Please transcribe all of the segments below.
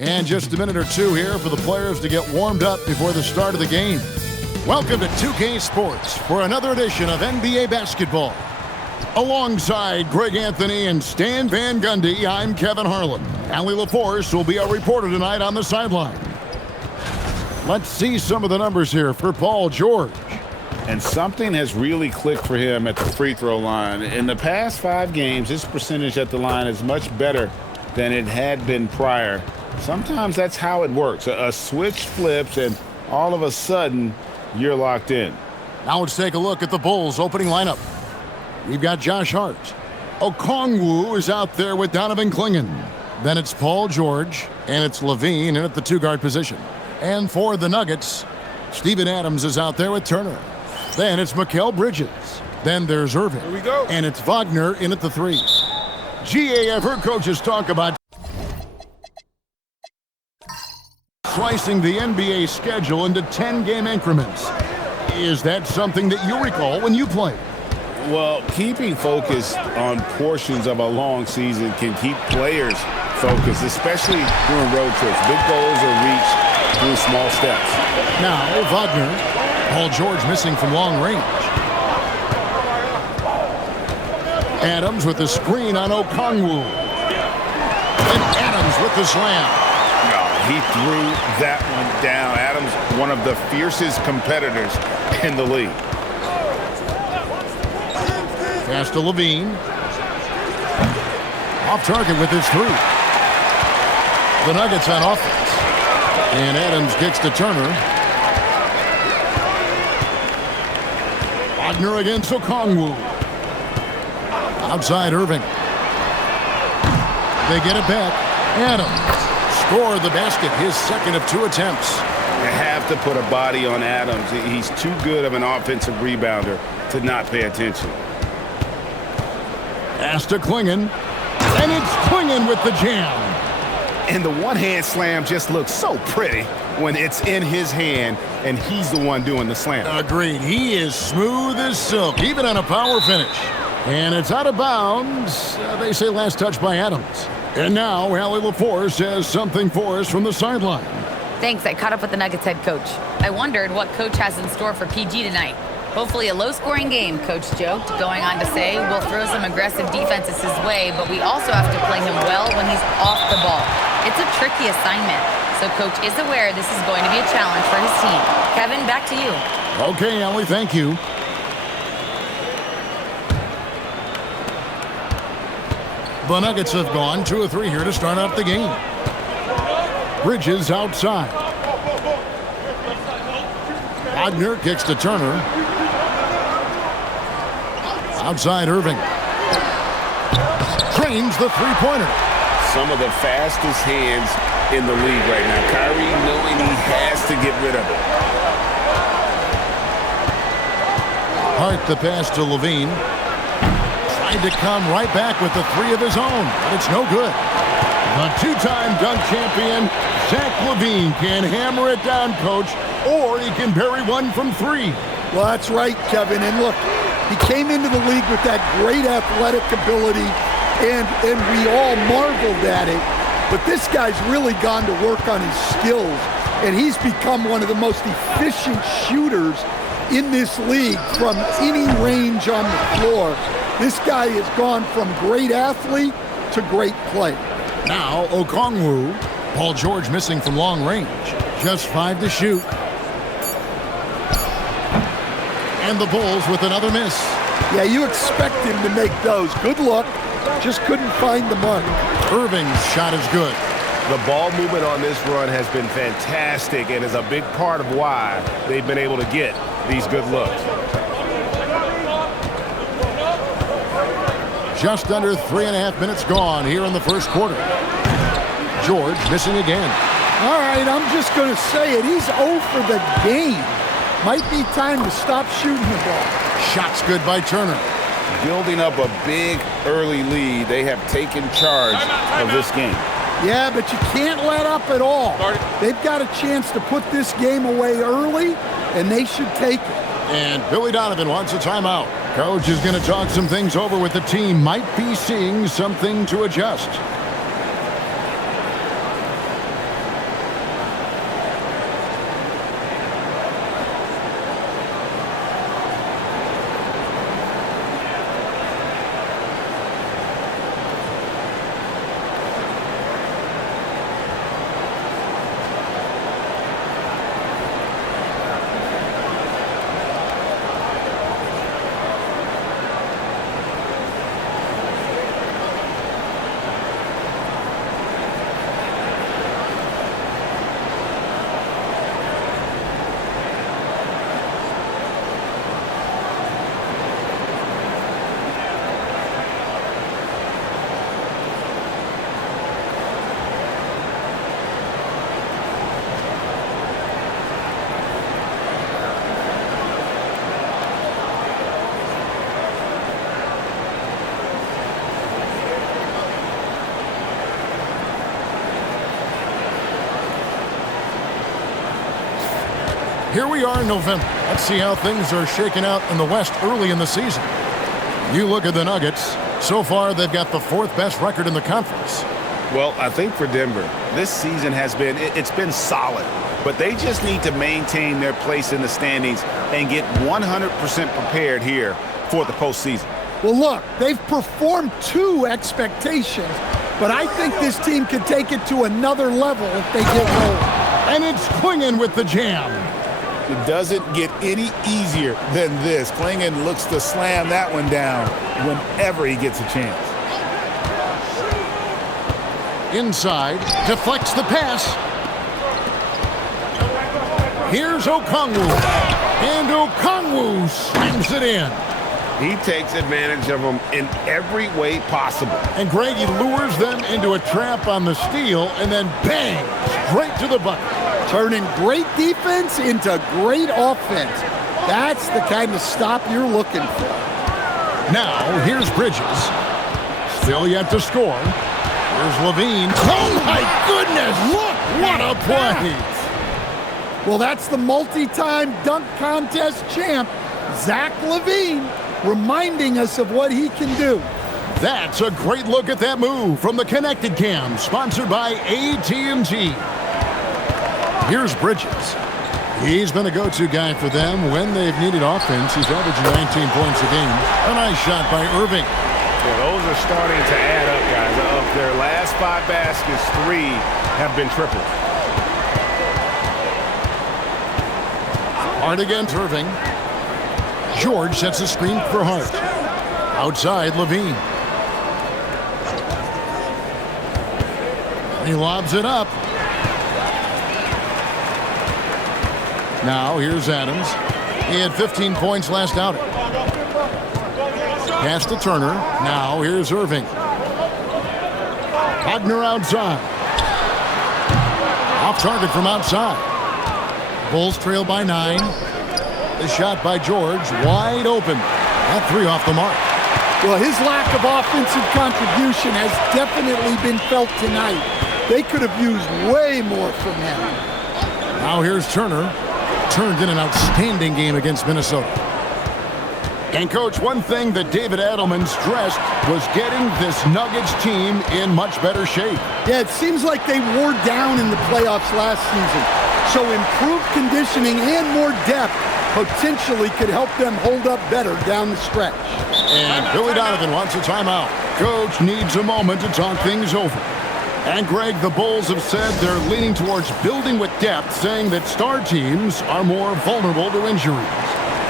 And just a minute or two here for the players to get warmed up before the start of the game. Welcome to 2K Sports for another edition of NBA basketball. Alongside Greg Anthony and Stan Van Gundy, I'm Kevin Harlan. Allie LaForce will be our reporter tonight on the sideline. Let's see some of the numbers here for Paul George. And something has really clicked for him at the free throw line. In the past 5 games, his percentage at the line is much better than it had been prior. Sometimes that's how it works. A switch flips, and all of a sudden, you're locked in. Now let's take a look at the Bulls' opening lineup. We've got Josh Hart. Okongwu is out there with Donovan Clingan. Then it's Paul George, and it's Levine in at the 2-guard position. And for the Nuggets, Steven Adams is out there with Turner. Then it's Mikal Bridges. Then there's Irving. Here we go. And it's Wagner in at the 3. GA, heard coaches talk about slicing the NBA schedule into 10-game increments. Is that something that you recall when you played? Well, keeping focus on portions of a long season can keep players focused, especially during road trips. Big goals are reached through small steps. Now, Wagner. Paul George missing from long range. Adams with the screen on Okongwu. And Adams with the slam. He threw that one down. Adams, one of the fiercest competitors in the league. Pass to Levine. Off target with his 3. The Nuggets on offense. And Adams gets to Turner. Wagner against Okongwu. Outside Irving. They get it back. Adams. Score the basket, his second of 2 attempts. You have to put a body on Adams. He's too good of an offensive rebounder to not pay attention. Pass to Clingan. And it's Clingan with the jam. And the one-hand slam just looks so pretty when it's in his hand and he's the one doing the slam. Agreed. He is smooth as silk, even on a power finish. And it's out of bounds. They say last touch by Adams. And now, Allie LaForce has something for us from the sideline. Thanks. I caught up with the Nuggets head coach. I wondered what coach has in store for PG tonight. Hopefully a low-scoring game, Coach joked, going on to say we'll throw some aggressive defenses his way, but we also have to play him well when he's off the ball. It's a tricky assignment, so Coach is aware this is going to be a challenge for his team. Kevin, back to you. Okay, Allie, thank you. The Nuggets have gone 2 of 3 here to start out the game. Bridges outside. Wagner kicks to Turner. Outside Irving. Trains the 3-pointer. Some of the fastest hands in the league right now. Kyrie knowing he has to get rid of it. Hart the pass to Levine. Tried to come right back with the 3 of his own, but it's no good. The 2-time dunk champion, Zach LaVine, can hammer it down, Coach, or he can bury one from 3. Well, that's right, Kevin. And look, he came into the league with that great athletic ability, and we all marveled at it. But this guy's really gone to work on his skills, and he's become one of the most efficient shooters in this league from any range on the floor. This guy has gone from great athlete to great player. Now, Okongwu. Paul George missing from long range. Just 5 to shoot. And the Bulls with another miss. Yeah, you expect him to make those. Good luck. Just couldn't find the mark. Irving's shot is good. The ball movement on this run has been fantastic and is a big part of why they've been able to get these good looks. Just under 3.5 minutes gone here in the first quarter. George missing again. All right, I'm just going to say it. He's 0 for the game. Might be time to stop shooting the ball. Shot's good by Turner. Building up a big early lead, they have taken charge of this game. Yeah, but you can't let up at all. They've got a chance to put this game away early, and they should take it. And Billy Donovan wants a timeout. Coach is going to talk some things over with the team. Might be seeing something to adjust. Here we are in November. Let's see how things are shaking out in the West early in the season. You look at the Nuggets. So far, they've got the 4th best record in the conference. Well, I think for Denver, this season has been, it's been solid. But they just need to maintain their place in the standings and get 100% prepared here for the postseason. Well, look, they've performed to expectations, but I think this team can take it to another level if they get rolling. And it's Klingon with the jam. It doesn't get any easier than this. Klingon looks to slam that one down whenever he gets a chance. Inside, deflects the pass. Here's Okongwu. And Okongwu slams it in. He takes advantage of them in every way possible. And Greg, he lures them into a trap on the steal, and then bang, straight to the bucket. Turning great defense into great offense. That's the kind of stop you're looking for. Now, here's Bridges. Still yet to score. Here's Levine. Oh, my goodness! Look, what a play! Well, that's the multi-time dunk contest champ, Zach LaVine, reminding us of what he can do. That's a great look at that move from the Connected Cam, sponsored by AT&T. Here's Bridges. He's been a go-to guy for them when they've needed offense. He's averaging 19 points a game. A nice shot by Irving. Well, those are starting to add up, guys. Of their last 5 baskets, 3 have been triples. Hart against Irving. George sets a screen for Hart. Outside, Levine. He lobs it up. Now, here's Adams. He had 15 points last outing. Pass to Turner. Now, here's Irving. Wagner outside. Off target from outside. Bulls trail by 9. The shot by George, wide open. That 3 off the mark. Well, his lack of offensive contribution has definitely been felt tonight. They could have used way more from him. Now here's Turner. Turned in an outstanding game against Minnesota. And, Coach, one thing that David Adelman stressed was getting this Nuggets team in much better shape. Yeah, it seems like they wore down in the playoffs last season. So improved conditioning and more depth potentially could help them hold up better down the stretch. And Billy Donovan wants a timeout. Coach needs a moment to talk things over. And, Greg, the Bulls have said they're leaning towards building with depth, saying that star teams are more vulnerable to injuries.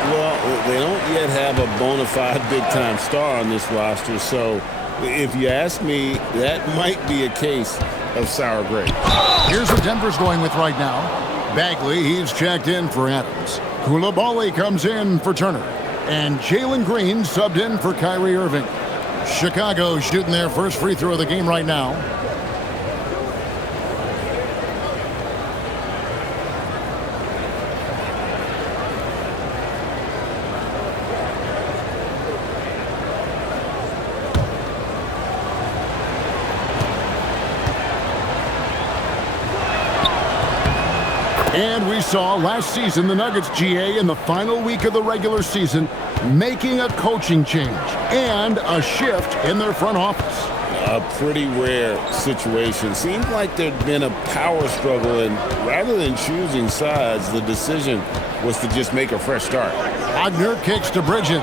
Well, they don't yet have a bona fide big-time star on this roster, so if you ask me, that might be a case of sour grapes. Here's what Denver's going with right now. Bagley, he's checked in for Adams. Koulibaly comes in for Turner. And Jalen Green subbed in for Kyrie Irving. Chicago shooting their first free throw of the game right now. And we saw last season the Nuggets GA in the final week of the regular season making a coaching change and a shift in their front office. A pretty rare situation. Seems like there'd been a power struggle, and rather than choosing sides, the decision was to just make a fresh start. Wagner kicks to Bridges.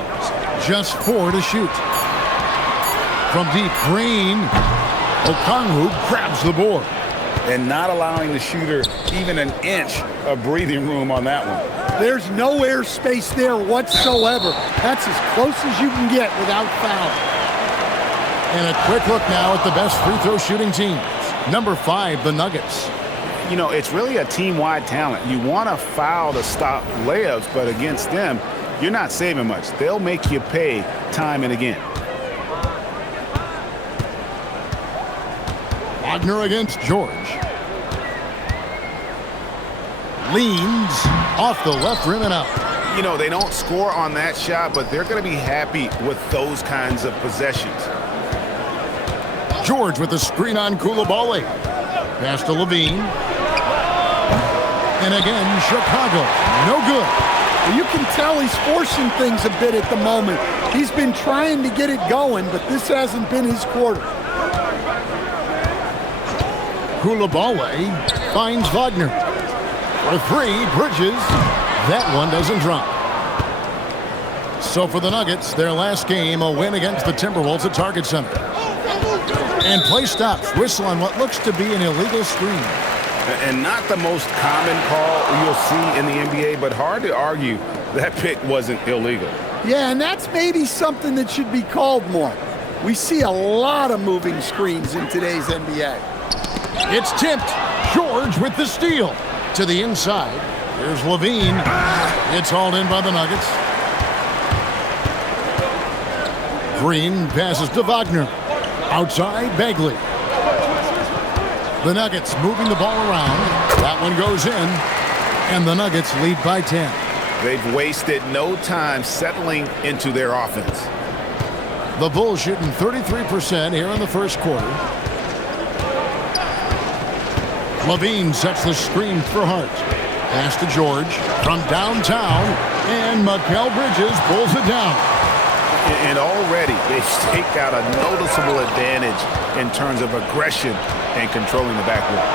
Just 4 to shoot. From deep, Green. Okongwu grabs the board. And not allowing the shooter even an inch of breathing room on that one. There's no air space there whatsoever. That's as close as you can get without foul. And a quick look now at the best free throw shooting teams. Number 5, the Nuggets. You know, it's really a team-wide talent. You want to foul to stop layups, but against them, you're not saving much. They'll make you pay time and again. Wagner against George. Leans off the left rim and out. You know, they don't score on that shot, but they're going to be happy with those kinds of possessions. George with the screen on Koulibaly. Pass to Levine. And again, Chicago, no good. You can tell he's forcing things a bit at the moment. He's been trying to get it going, but this hasn't been his quarter. Koulibaly finds Wagner. For three, Bridges. That one doesn't drop. So for the Nuggets, their last game, a win against the Timberwolves at Target Center. And play stops. Whistle on what looks to be an illegal screen. And not the most common call you'll see in the NBA, but hard to argue that pick wasn't illegal. Yeah, and that's maybe something that should be called more. We see a lot of moving screens in today's NBA. It's tipped. George with the steal. To the inside. Here's Levine. It's hauled in by the Nuggets. Green passes to Wagner. Outside, Bagley. The Nuggets moving the ball around. That one goes in. And the Nuggets lead by 10. They've wasted no time settling into their offense. The Bulls shooting 33% here in the first quarter. Levine sets the screen for Hart. Pass to George from downtown. And Mikal Bridges pulls it down. And already they've staked out a noticeable advantage in terms of aggression and controlling the backcourt.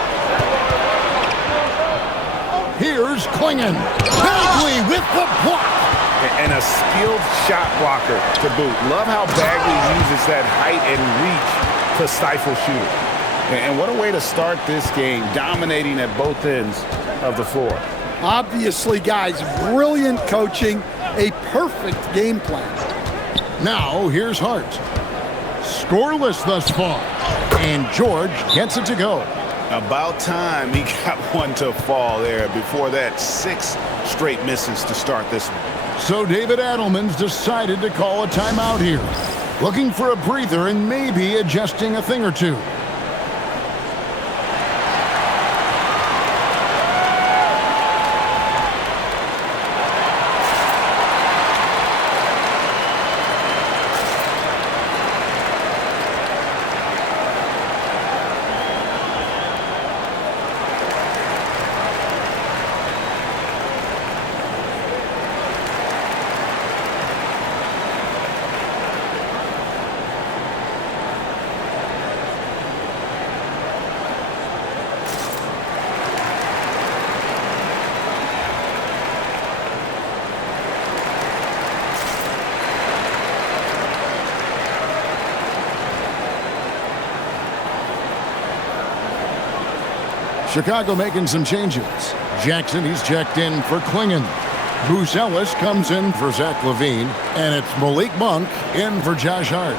Here's Klingon. Bagley with the block. And a skilled shot blocker to boot. Love how Bagley uses that height and reach to stifle shooters. And what a way to start this game, dominating at both ends of the floor. Obviously, guys, brilliant coaching, a perfect game plan. Now, here's Hart. Scoreless thus far. And George gets it to go. About time he got one to fall there. Before that, 6 straight misses to start this one. So David Adelman's decided to call a timeout here. Looking for a breather and maybe adjusting a thing or two. Chicago making some changes. Jackson, he's checked in for Klingon. Ellis comes in for Zach LaVine. And it's Malik Monk in for Josh Hart.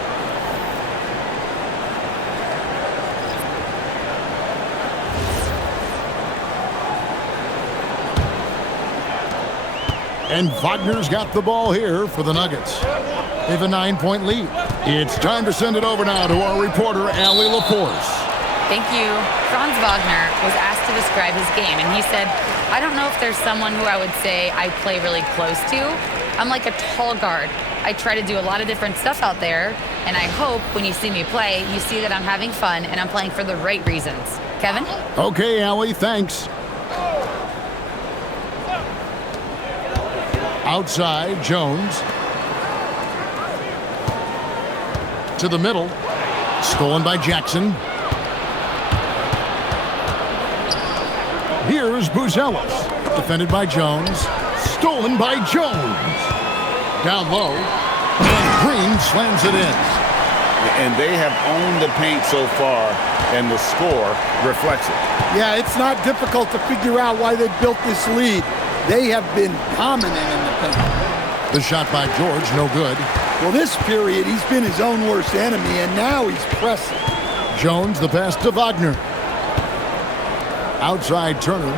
And Wagner's got the ball here for the Nuggets. They have a 9-point lead. It's time to send it over now to our reporter, Allie LaForce. Thank you. Franz Wagner was asked to describe his game, and he said, I don't know if there's someone who I would say I play really close to. I'm like a tall guard. I try to do a lot of different stuff out there, and I hope when you see me play, you see that I'm having fun and I'm playing for the right reasons. Kevin? Okay, Allie, thanks. Outside, Jones. To the middle. Stolen by Jackson. Here's Ellis. Defended by Jones. Stolen by Jones. Down low. And Green slams it in. And they have owned the paint so far, and the score reflects it. Yeah, it's not difficult to figure out why they built this lead. They have been dominant in the paint. The shot by George, no good. Well, this period, he's been his own worst enemy, and now he's pressing. Jones, the pass to Wagner. Outside Turner.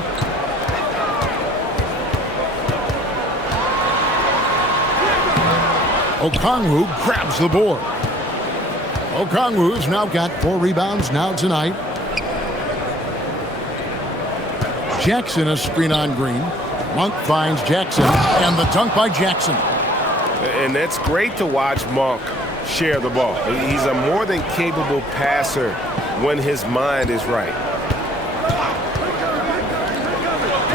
Okongwu grabs the board. Okongwu's now got 4 rebounds now tonight. Jackson a screen on Green. Monk finds Jackson, and the dunk by Jackson. And that's great to watch Monk share the ball. He's a more than capable passer when his mind is right.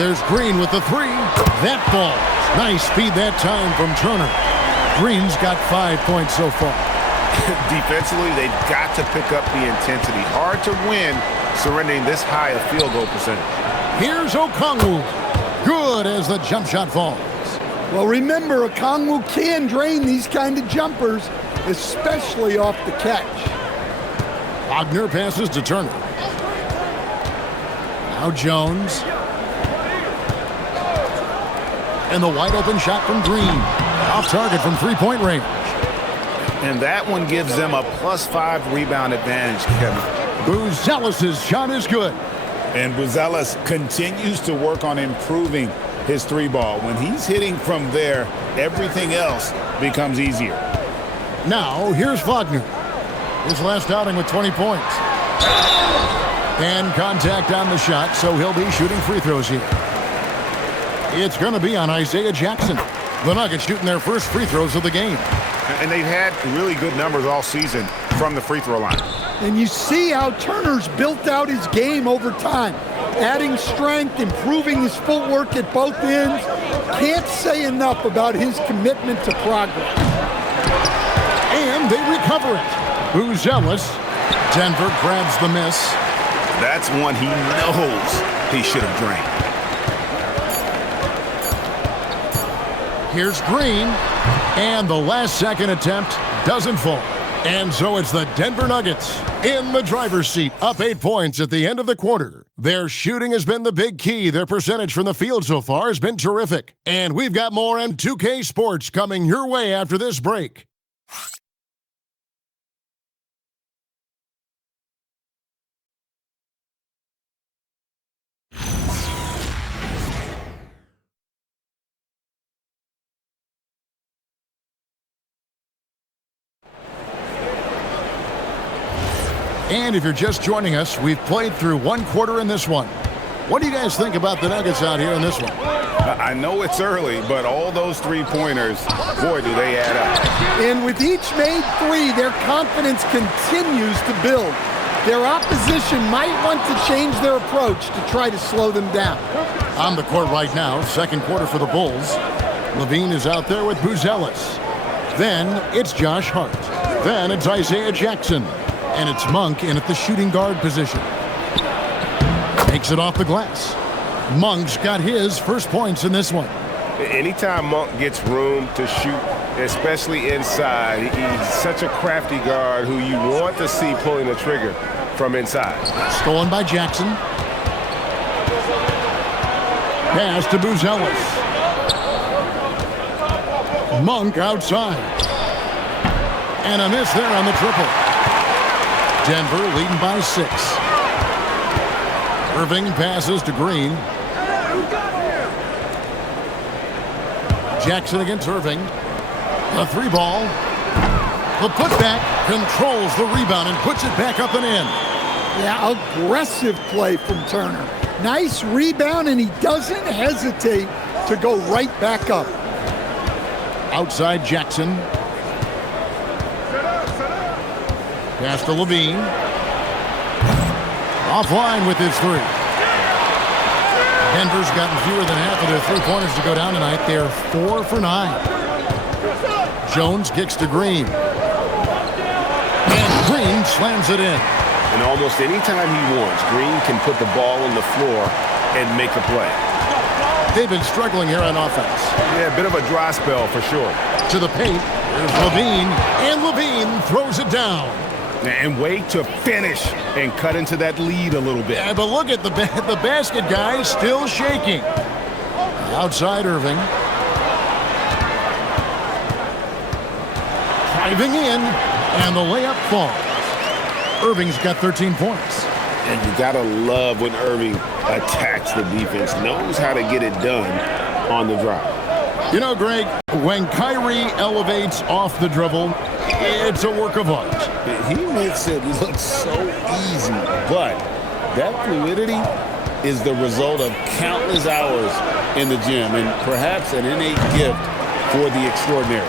There's Green with the three. That falls. Nice speed that time from Turner. Green's got 5 points so far. Defensively, they've got to pick up the intensity. Hard to win surrendering this high a field goal percentage. Here's Okongwu. Good as the jump shot falls. Well, remember, Okongwu can drain these kind of jumpers, especially off the catch. Wagner passes to Turner. Now Jones. And the wide open shot from Green. Off target from three-point range. And that one gives them a +5 rebound advantage, Kevin. Buzelis' shot is good. And Buzelis continues to work on improving his three ball. When he's hitting from there, everything else becomes easier. Now, here's Wagner. His last outing with 20 points. And contact on the shot, so he'll be shooting free throws here. It's going to be on Isaiah Jackson. The Nuggets shooting their first free throws of the game. And they've had really good numbers all season from the free throw line. And you see how Turner's built out his game over time. Adding strength, improving his footwork at both ends. Can't say enough about his commitment to progress. And they recover it. Buzelis. Denver grabs the miss. That's one he knows he should have drained. Here's Green. And the last second attempt doesn't fall. And so it's the Denver Nuggets in the driver's seat, up 8 points at the end of the quarter. Their shooting has been the big key. Their percentage from the field so far has been terrific. And we've got more M2K Sports coming your way after this break. And if you're just joining us, we've played through one quarter in this one. What do you guys think about the Nuggets out here in this one? I know it's early, but all those three-pointers, boy, do they add up. And with each made three, their confidence continues to build. Their opposition might want to change their approach to try to slow them down. On the court right now, second quarter for the Bulls. Levine is out there with Buzelis. Then it's Josh Hart. Then it's Isaiah Jackson. And it's Monk in at the shooting guard position. Takes it off the glass. Monk's got his first points in this one. Anytime Monk gets room to shoot, especially inside, he's such a crafty guard who you want to see pulling the trigger from inside. Stolen by Jackson. Pass to Buzelis. Monk outside. And a miss there on the triple. Denver leading by 6. Irving passes to Green. Jackson against Irving. The three ball. The putback controls the rebound and puts it back up and in. Yeah, aggressive play from Turner. Nice rebound, and he doesn't hesitate to go right back up. Outside Jackson. Pass to Levine. Offline with his three. Denver's gotten fewer than half of their three-pointers to go down tonight. They're 4 for 9. Jones kicks to Green. And Green slams it in. And almost any time he wants, Green can put the ball on the floor and make a play. They've been struggling here on offense. Yeah, a bit of a dry spell for sure. To the paint. There's Levine. And Levine throws it down. And wait to finish and cut into that lead a little bit. Yeah, but look at the basket guy still shaking. Outside Irving. Driving in, and the layup falls. Irving's got 13 points. And you gotta love when Irving attacks the defense, knows how to get it done on the drive. You know, Greg, when Kyrie elevates off the dribble, it's a work of art. He makes it look so easy, but that fluidity is the result of countless hours in the gym and perhaps an innate gift for the extraordinary.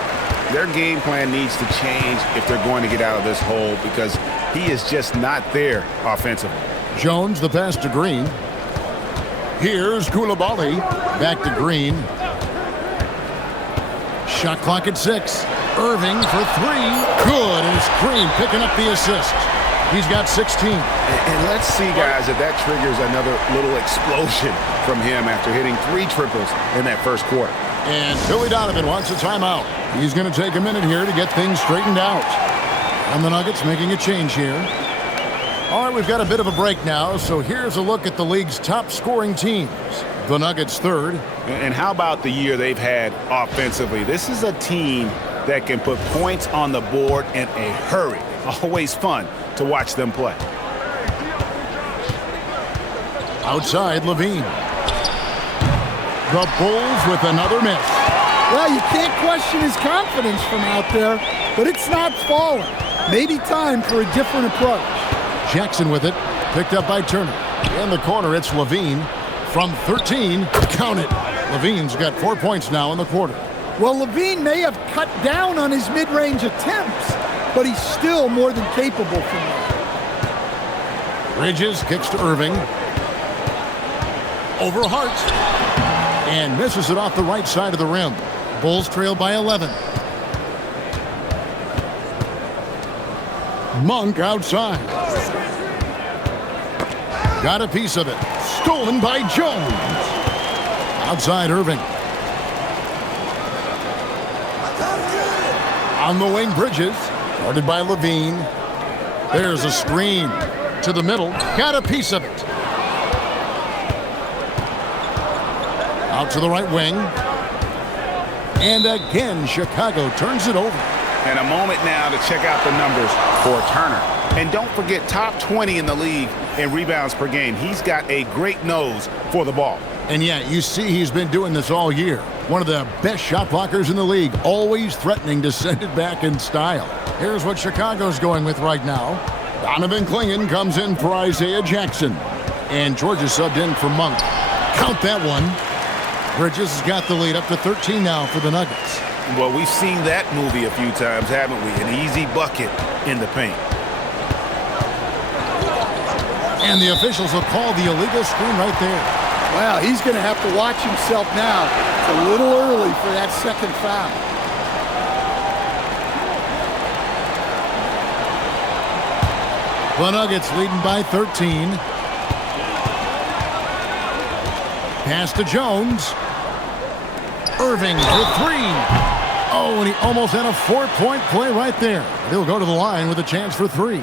Their game plan needs to change if they're going to get out of this hole because he is just not there offensively. Jones, the pass to Green. Here's Koulibaly. Back to Green. Shot clock at 6. Irving for 3. Good, and it's Green picking up the assist. He's got 16. And let's see, guys, if that triggers another little explosion from him after hitting 3 triples in that first quarter. And Billy Donovan wants a timeout. He's going to take a minute here to get things straightened out. And the Nuggets making a change here. All right, we've got a bit of a break now, so here's a look at the league's top scoring teams. The Nuggets third. And how about the year they've had offensively? This is a team that can put points on the board in a hurry. Always fun to watch them play. Outside, Levine. The Bulls with another miss. Well, you can't question his confidence from out there, but it's not falling. Maybe time for a different approach. Jackson with it, picked up by Turner. In the corner, it's Levine. From 13, count it. Levine's got 4 points now in the quarter. Well, Levine may have cut down on his mid-range attempts, but he's still more than capable from that. Bridges kicks to Irving. Over Hart. And misses it off the right side of the rim. Bulls trail by 11. Monk outside. Got a piece of it. Stolen by Jones. Outside Irving. On the wing, Bridges. Guarded by Levine. There's a screen to the middle. Got a piece of it. Out to the right wing. And again, Chicago turns it over. And a moment now to check out the numbers for Turner. And don't forget, top 20 in the league in rebounds per game. He's got a great nose for the ball. And yeah, you see he's been doing this all year. One of the best shot blockers in the league, always threatening to send it back in style. Here's what Chicago's going with right now. Donovan Clingan comes in for Isaiah Jackson. And Georgia subbed in for Monk. Count that one. Bridges has got the lead up to 13 now for the Nuggets. Well, we've seen that movie a few times, haven't we? An easy bucket in the paint. And the officials have called the illegal screen right there. Well, he's going to have to watch himself now. It's a little early for that second foul. The Nuggets leading by 13. Pass to Jones. Irving for 3. Oh, and he almost had a 4-point play right there. He'll go to the line with a chance for 3.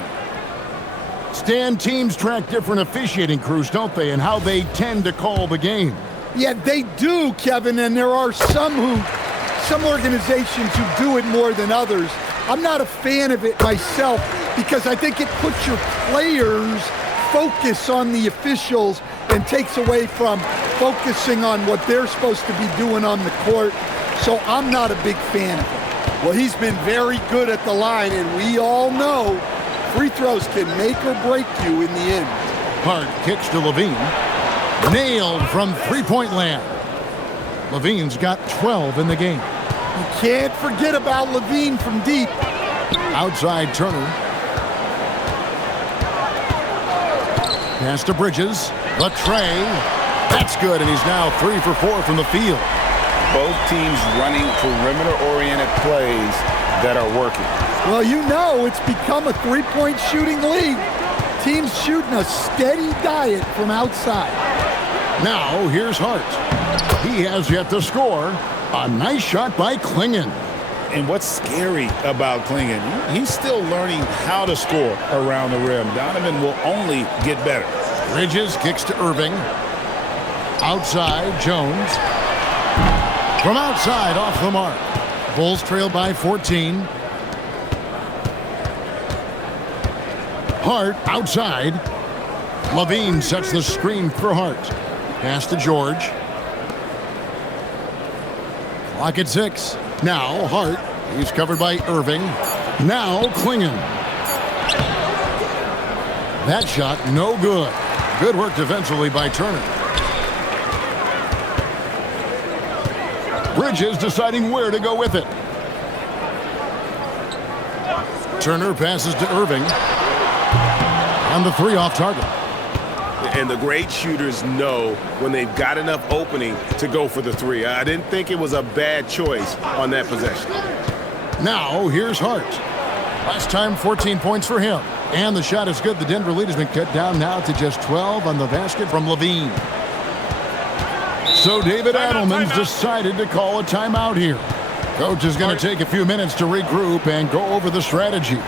Stan, teams track different officiating crews, don't they, and how they tend to call the game. Yeah, they do, Kevin, and there are some organizations who do it more than others. I'm not a fan of it myself because I think it puts your players' focus on the officials and takes away from focusing on what they're supposed to be doing on the court. So I'm not a big fan of it. Well, he's been very good at the line, and we all know free throws can make or break you in the end. Hart kicks to Levine. Nailed from three-point land. Levine's got 12 in the game. You can't forget about Levine from deep. Outside Turner. Pass to Bridges. The tray. That's good, and he's now 3 for 4 from the field. Both teams running perimeter-oriented plays that are working. Well, you know it's become a three-point shooting league. Teams shooting a steady diet from outside. Now, here's Hart. He has yet to score. A nice shot by Clingan. And what's scary about Clingan, he's still learning how to score around the rim. Donovan will only get better. Bridges kicks to Irving. Outside, Jones. From outside, off the mark. Bulls trail by 14. Hart outside. Levine sets the screen for Hart. Pass to George. Clock at 6. Now Hart. He's covered by Irving. Now Clingan. That shot no good. Good work defensively by Turner. Bridges deciding where to go with it. Turner passes to Irving. And the 3 off target. And the great shooters know when they've got enough opening to go for the three. I didn't think it was a bad choice on that possession. Now, here's Hart. Last time, 14 points for him. And the shot is good. The Denver lead has been cut down now to just 12 on the basket from Levine. So David Adelman's decided to call a timeout here. Coach is going to take a few minutes to regroup and go over the strategy.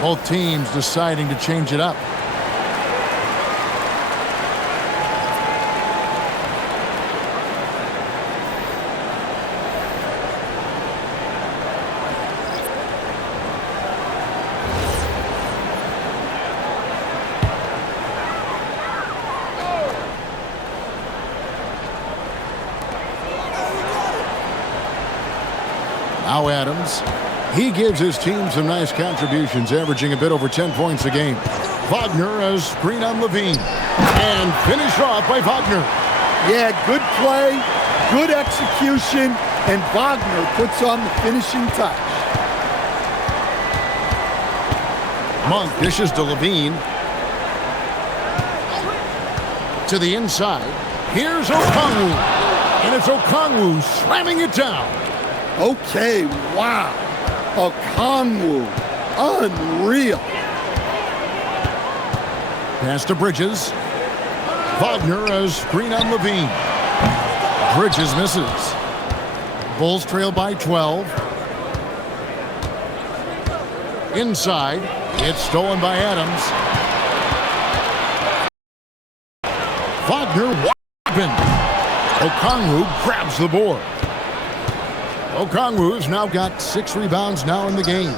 Both teams deciding to change it up. Now Adams. He gives his team some nice contributions, averaging a bit over 10 points a game. Wagner a screen on Levine. And finished off by Wagner. Yeah, good play, good execution, and Wagner puts on the finishing touch. Monk dishes to Levine. To the inside. Here's Okongwu. And it's Okongwu slamming it down. Okay, wow. Okongwu, unreal. Pass to Bridges. Wagner a screen on Levine. Bridges misses. Bulls trail by 12. Inside. It's stolen by Adams. Wagner open. Okongwu grabs the board. Okongwu's now got 6 rebounds now in the game.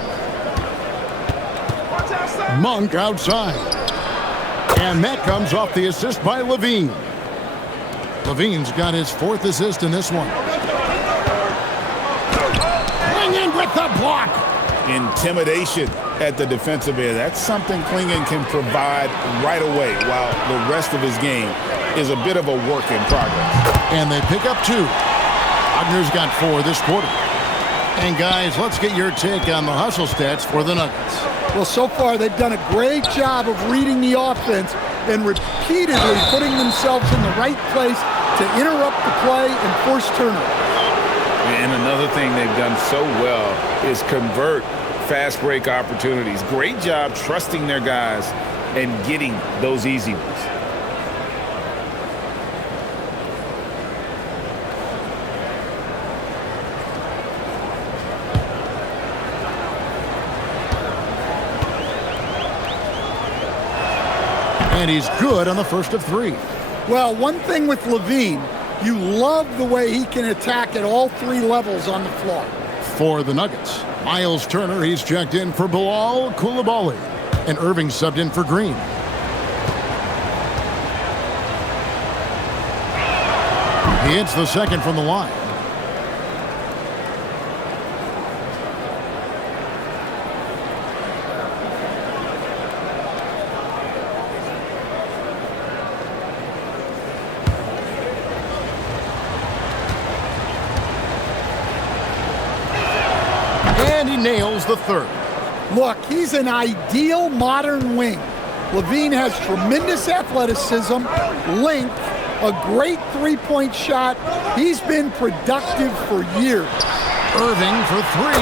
Monk outside. And that comes off the assist by Levine. Levine's got his 4th assist in this one. Clingan with the block. Intimidation at the defensive end. That's something Clingan can provide right away, while the rest of his game is a bit of a work in progress. And they pick up 2. Wagner's got 4 this quarter. And guys, let's get your take on the hustle stats for the Nuggets. Well, so far they've done a great job of reading the offense and repeatedly putting themselves in the right place to interrupt the play and force turnover. And another thing they've done so well is convert fast break opportunities. Great job trusting their guys and getting those easy ones. And he's good on the first of 3. Well, one thing with Levine, you love the way he can attack at all 3 levels on the floor. For the Nuggets, Miles Turner, he's checked in for Bilal Coulibaly. And Irving subbed in for Green. He hits the second from the line. And he nails the 3rd. Look, he's an ideal modern wing. Levine has tremendous athleticism, length, a great three-point shot. He's been productive for years. Irving for 3.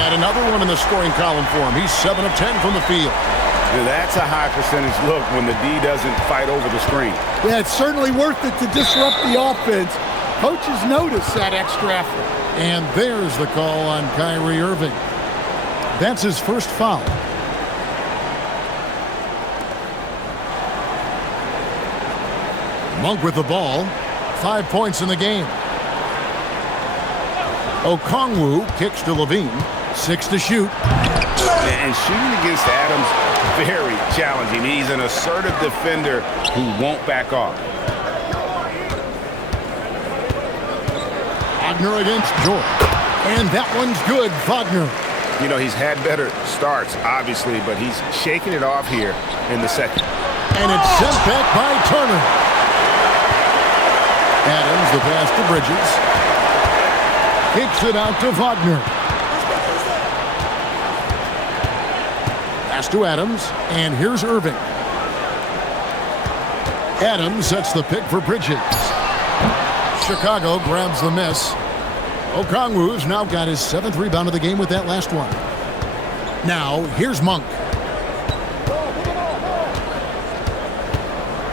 And another one in the scoring column for him. He's 7 of 10 from the field. Yeah, that's a high percentage look when the D doesn't fight over the screen. Yeah, it's certainly worth it to disrupt the offense. Coaches notice that extra effort. And there's the call on Kyrie Irving. That's his first foul. Monk with the ball. 5 points in the game. Okongwu kicks to Levine. 6 to shoot. And shooting against Adams, very challenging. He's an assertive defender who won't back off. Wagner against George. And that one's good, Wagner. You know, he's had better starts, obviously, but he's shaking it off here in the second. And it's sent back by Turner. Adams, the pass to Bridges. Kicks it out to Wagner. Pass to Adams, and here's Irving. Adams sets the pick for Bridges. Chicago grabs the miss. Okongwu's now got his 7th rebound of the game with that last one. Now, here's Monk.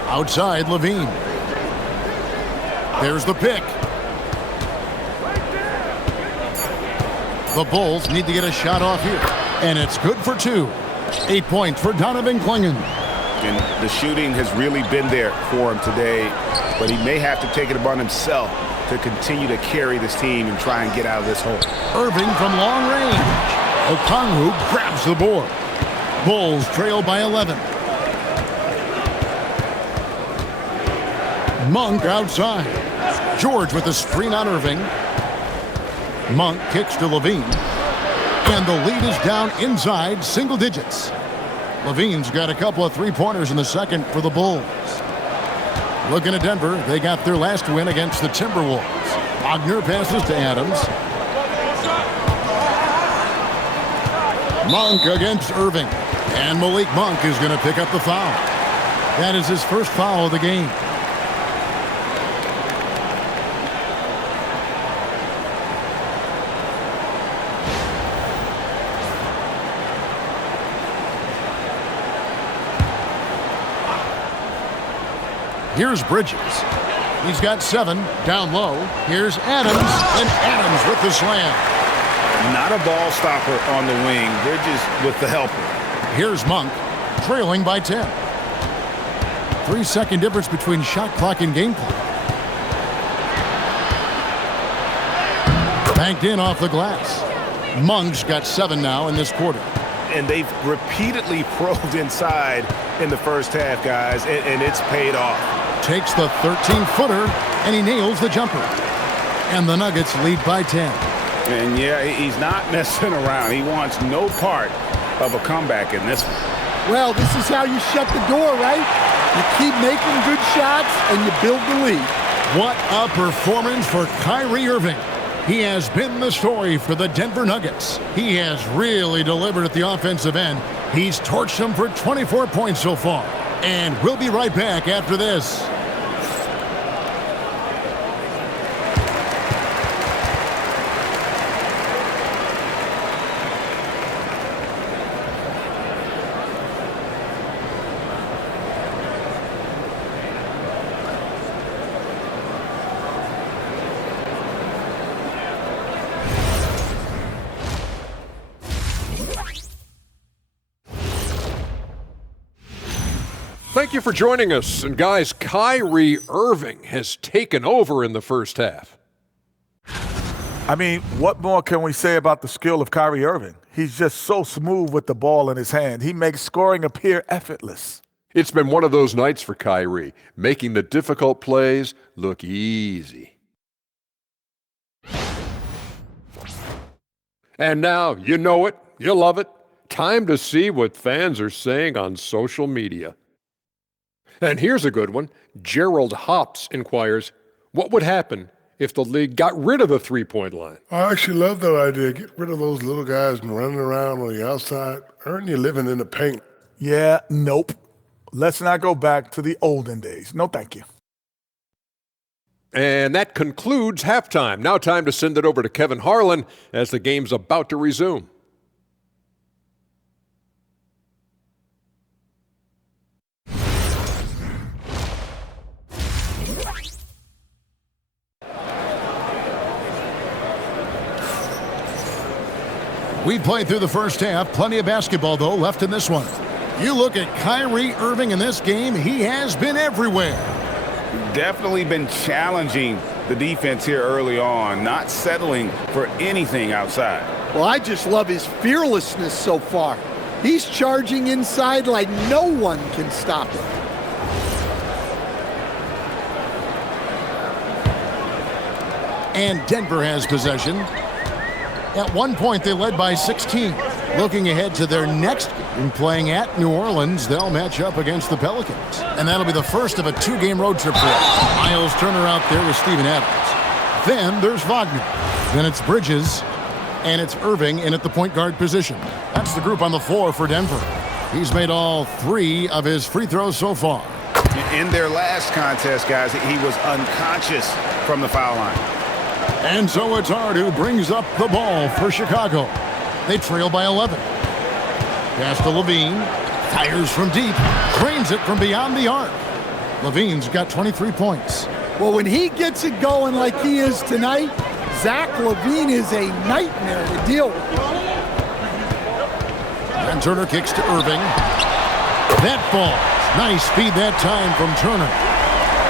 Outside, Levine. There's the pick. The Bulls need to get a shot off here. And it's good for 2. 8 points for Donovan Clingan. And the shooting has really been there for him today, but he may have to take it upon himself to continue to carry this team and try and get out of this hole. Irving from long range. Okongwu grabs the board. Bulls trail by 11. Monk outside. George with the screen on Irving. Monk kicks to Levine. And the lead is down inside single digits. Levine's got a couple of three-pointers in the second for the Bulls. Looking at Denver, they got their last win against the Timberwolves. Wagner passes to Adams. Monk against Irving. And Malik Monk is going to pick up the foul. That is his first foul of the game. Here's Bridges. He's got 7 down low. Here's Adams, and Adams with the slam. Not a ball stopper on the wing. Bridges with the helper. Here's Monk, trailing by 10. 3-second difference between shot clock and game clock. Banked in off the glass. Monk's got 7 now in this quarter. And they've repeatedly probed inside in the first half, guys, and it's paid off. Takes the 13-footer, and he nails the jumper. And the Nuggets lead by 10. And, yeah, he's not messing around. He wants no part of a comeback in this one. Well, this is how you shut the door, right? You keep making good shots, and you build the lead. What a performance for Kyrie Irving. He has been the story for the Denver Nuggets. He has really delivered at the offensive end. He's torched them for 24 points so far. And we'll be right back after this. Thank you for joining us. And guys, Kyrie Irving has taken over in the first half. I mean, what more can we say about the skill of Kyrie Irving? He's just so smooth with the ball in his hand. He makes scoring appear effortless. It's been one of those nights for Kyrie, making the difficult plays look easy. And now, you know it, you love it. Time to see what fans are saying on social media. And here's a good one. Gerald Hops inquires, what would happen if the league got rid of the three-point line? I actually love that idea. Get rid of those little guys and running around on the outside. Earn your living in the paint. Yeah, nope. Let's not go back to the olden days. No, thank you. And that concludes halftime. Now time to send it over to Kevin Harlan as the game's about to resume. We played through the first half. Plenty of basketball, though, left in this one. You look at Kyrie Irving in this game, he has been everywhere. Definitely been challenging the defense here early on, not settling for anything outside. Well, I just love his fearlessness so far. He's charging inside like no one can stop him. And Denver has possession. At one point, they led by 16. Looking ahead to their next game, playing at New Orleans, they'll match up against the Pelicans. And that'll be the first of a 2-game road trip for them. Miles Turner out there with Steven Adams. Then there's Wagner. Then it's Bridges. And it's Irving in at the point guard position. That's the group on the floor for Denver. He's made all 3 of his free throws so far. In their last contest, guys, he was unconscious from the foul line. And so it's Hart who brings up the ball for Chicago. They trail by 11. Pass to Levine. Fires from deep. Drains it from beyond the arc. Levine's got 23 points. Well, when he gets it going like he is tonight, Zach LaVine is a nightmare to deal with. And Turner kicks to Irving. That falls. Nice speed that time from Turner.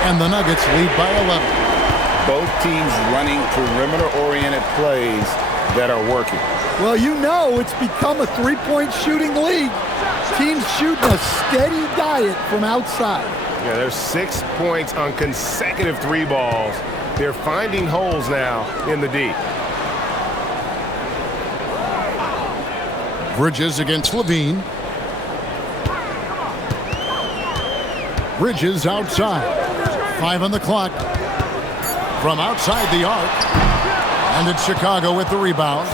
And the Nuggets lead by 11. Both teams running perimeter-oriented plays that are working. Well, you know it's become a three-point shooting league. Teams shooting a steady diet from outside. Yeah, there's 6 points on consecutive 3 balls. They're finding holes now in the D. Bridges against Levine. Bridges outside. 5 on the clock. From outside the arc. And it's Chicago with the rebound.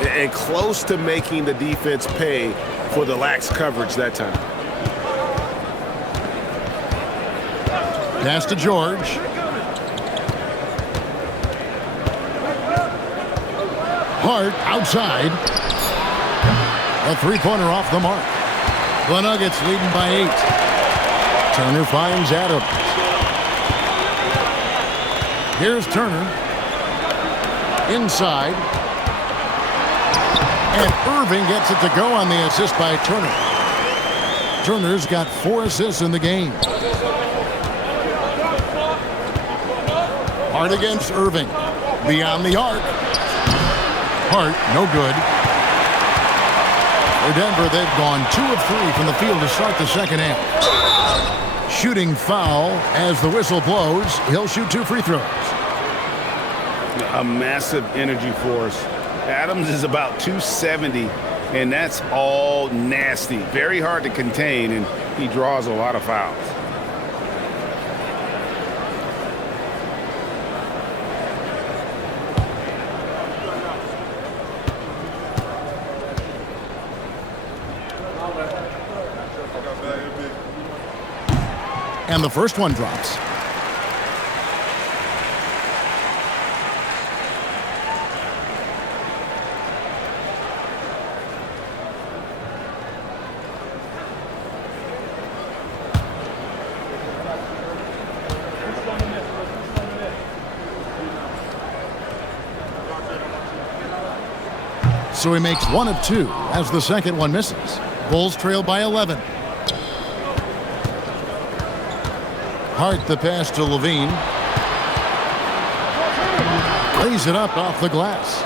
And close to making the defense pay for the lax coverage that time. Pass to George. Hart outside. A three-pointer off the mark. The Nuggets leading by 8. Turner finds Adams. Here's Turner. Inside. And Irving gets it to go on the assist by Turner. Turner's got 4 assists in the game. Hart against Irving. Beyond the arc. Hart, no good. For Denver, they've gone 2 of 3 from the field to start the second half. Shooting foul as the whistle blows. He'll shoot 2 free throws. A massive energy force. Adams is about 270, and that's all nasty. Very hard to contain, and he draws a lot of fouls. And the first one drops. So he makes 1 of 2 as the second one misses. Bulls trail by 11. Hart the pass to Levine. Lays it up off the glass.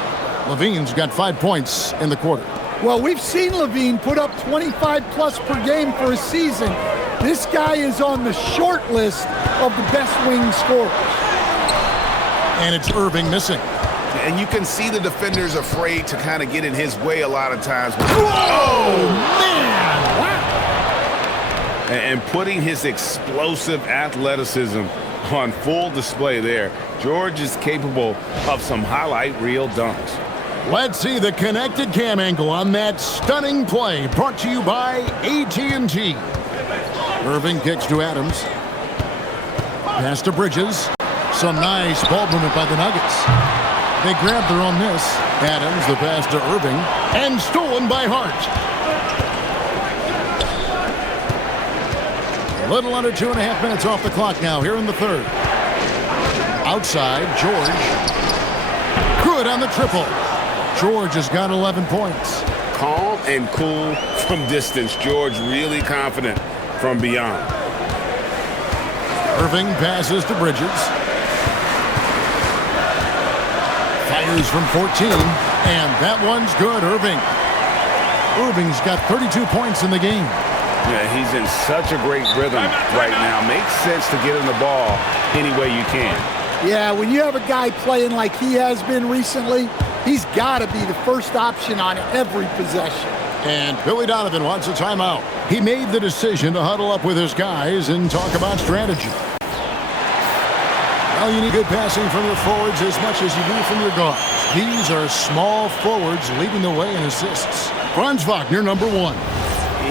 Levine's got 5 points in the quarter. Well, we've seen Levine put up 25 plus per game for a season. This guy is on the short list of the best wing scorers. And it's Irving missing. And you can see the defenders afraid to kind of get in his way a lot of times. Oh, man! Wow. And putting his explosive athleticism on full display there. George is capable of some highlight reel dunks. Let's see the connected cam angle on that stunning play, brought to you by AT&T. Irving kicks to Adams. Pass to Bridges. Some nice ball movement by the Nuggets. They grab their own miss. Adams, the pass to Irving, and stolen by Hart. A little under 2.5 minutes off the clock now here in the third. Outside, George. Good on the triple. George has got 11 points. Calm and cool from distance. George really confident from beyond. Irving passes to Bridges. Fires from 14, and that one's good. Irving's got 32 points in the game. Yeah, he's in such a great rhythm right now. Makes sense to get him the ball any way you can. Yeah, when you have a guy playing like he has been recently, he's got to be the first option on every possession. And Billy Donovan wants a timeout. He made the decision to huddle up with his guys and talk about strategy. Well, you need good passing from your forwards as much as you do from your guards. These are small forwards leading the way in assists. Franz Wagner, number 1.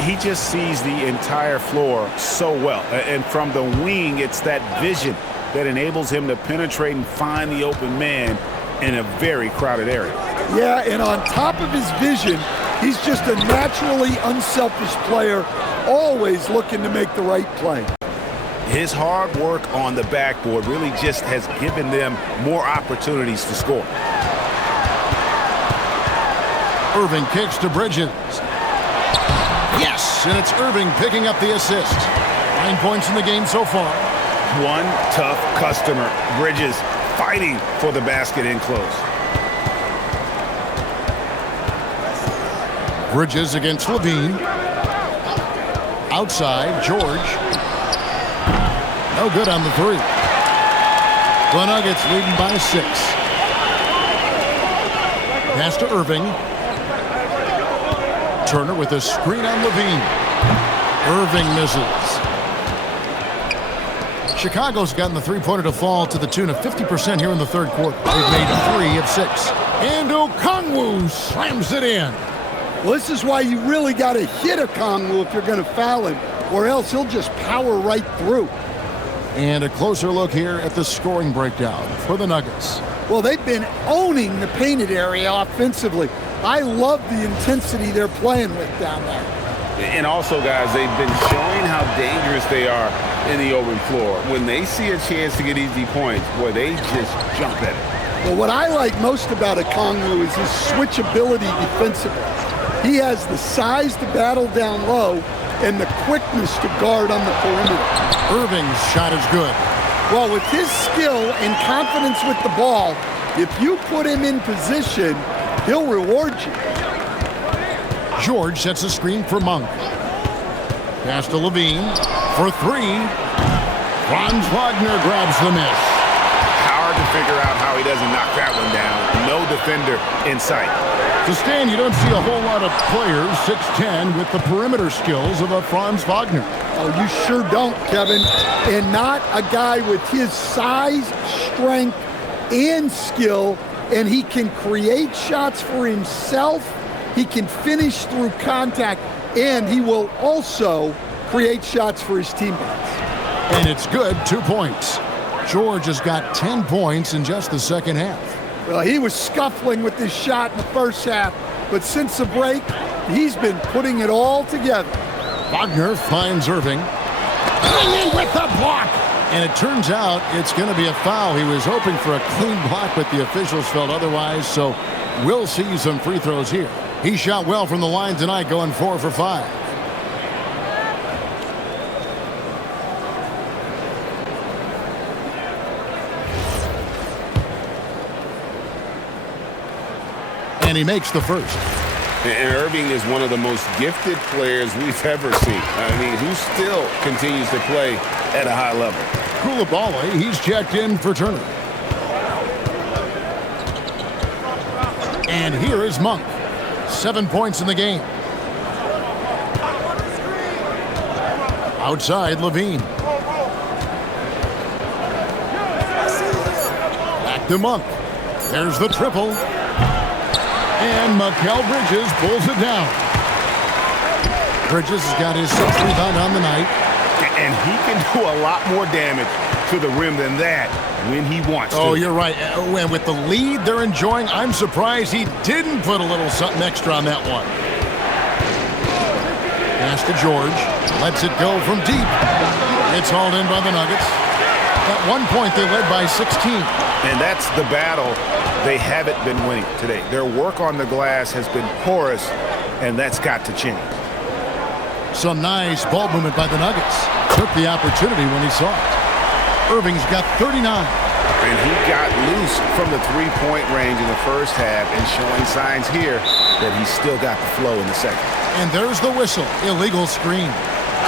He just sees the entire floor so well. And from the wing, it's that vision that enables him to penetrate and find the open man in a very crowded area. Yeah, and on top of his vision, he's just a naturally unselfish player, always looking to make the right play. His hard work on the backboard really just has given them more opportunities to score. Irving kicks to Bridges. Yes, and it's Irving picking up the assist. 9 points in the game so far. One tough customer. Bridges fighting for the basket in close. Bridges against Levine. Outside, George. No good on the 3. The Nuggets leading by 6. Pass to Irving. Turner with a screen on Levine. Irving misses. Chicago's gotten the three-pointer to fall to the tune of 50% here in the third quarter. They've made 3 of 6. And Okongwu slams it in. Well, this is why you really got to hit Okongwu if you're going to foul him, or else he'll just power right through. And a closer look here at the scoring breakdown for the Nuggets. Well, they've been owning the painted area offensively. I love the intensity they're playing with down there. And also, guys, they've been showing how dangerous they are in the open floor. When they see a chance to get easy points, boy, they just jump at it. Well, what I like most about Okongwu is his switchability defensively. He has the size to battle down low and the quickness to guard on the perimeter. Irving's shot is good. Well, with his skill and confidence with the ball, if you put him in position, he'll reward you. George sets a screen for Monk. Pass to Levine for 3. Franz Wagner grabs the miss. Hard to figure out how he doesn't knock that one down. No defender in sight. To stand, you don't see a whole lot of players, 6'10", with the perimeter skills of a Franz Wagner. Oh, you sure don't, Kevin. And not a guy with his size, strength, and skill. And he can create shots for himself. He can finish through contact. And he will also create shots for his teammates. And it's good, 2 points. George has got 10 points in just the second half. Well, he was scuffling with his shot in the first half, but since the break, he's been putting it all together. Wagner finds Irving. Irving with the block! And it turns out it's going to be a foul. He was hoping for a clean block, but the officials felt otherwise, so we'll see some free throws here. He shot well from the line tonight, going 4 for 5. And he makes the first. And Irving is one of the most gifted players we've ever seen. I mean, who still continues to play at a high level. Koulibaly, he's checked in for Turner. And here is Monk. 7 points in the game. Outside, Levine. Back to Monk. There's the triple. And Mikal Bridges pulls it down. Bridges has got his 6th rebound on the night. And he can do a lot more damage to the rim than that when he wants to. Oh, you're right. And with the lead they're enjoying, I'm surprised he didn't put a little something extra on that one. Pass to George. Lets it go from deep. It's hauled in by the Nuggets. At one point, they led by 16. And that's the battle they haven't been winning today. Their work on the glass has been porous, and that's got to change. Some nice ball movement by the Nuggets. Took the opportunity when he saw it. Irving's got 39. And he got loose from the three-point range in the first half and showing signs here that he's still got the flow in the second. And there's the whistle. Illegal screen.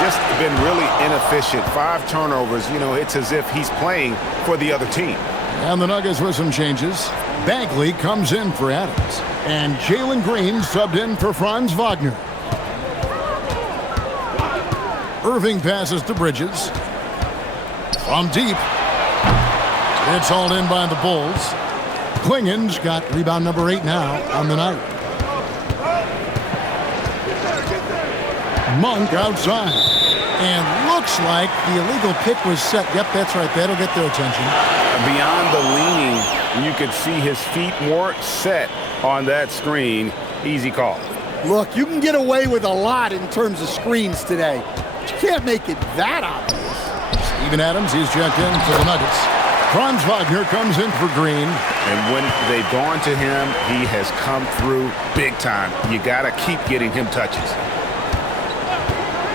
Just been really inefficient. 5 turnovers. You know, it's as if he's playing for the other team. And the Nuggets with some changes. Bagley comes in for Adams. And Jalen Green subbed in for Franz Wagner. Irving passes to Bridges. From deep. It's hauled in by the Bulls. Klingen's got rebound number 8 now on the night. Monk outside. And looks like the illegal pick was set. Yep, that's right. That'll get their attention. Beyond the leaning, you could see his feet weren't set on that screen. Easy call. Look, you can get away with a lot in terms of screens today. But you can't make it that obvious. Steven Adams, he's checked in for the Nuggets. Franz Wagner comes in for Green. And when they've gone to him, he has come through big time. You got to keep getting him touches.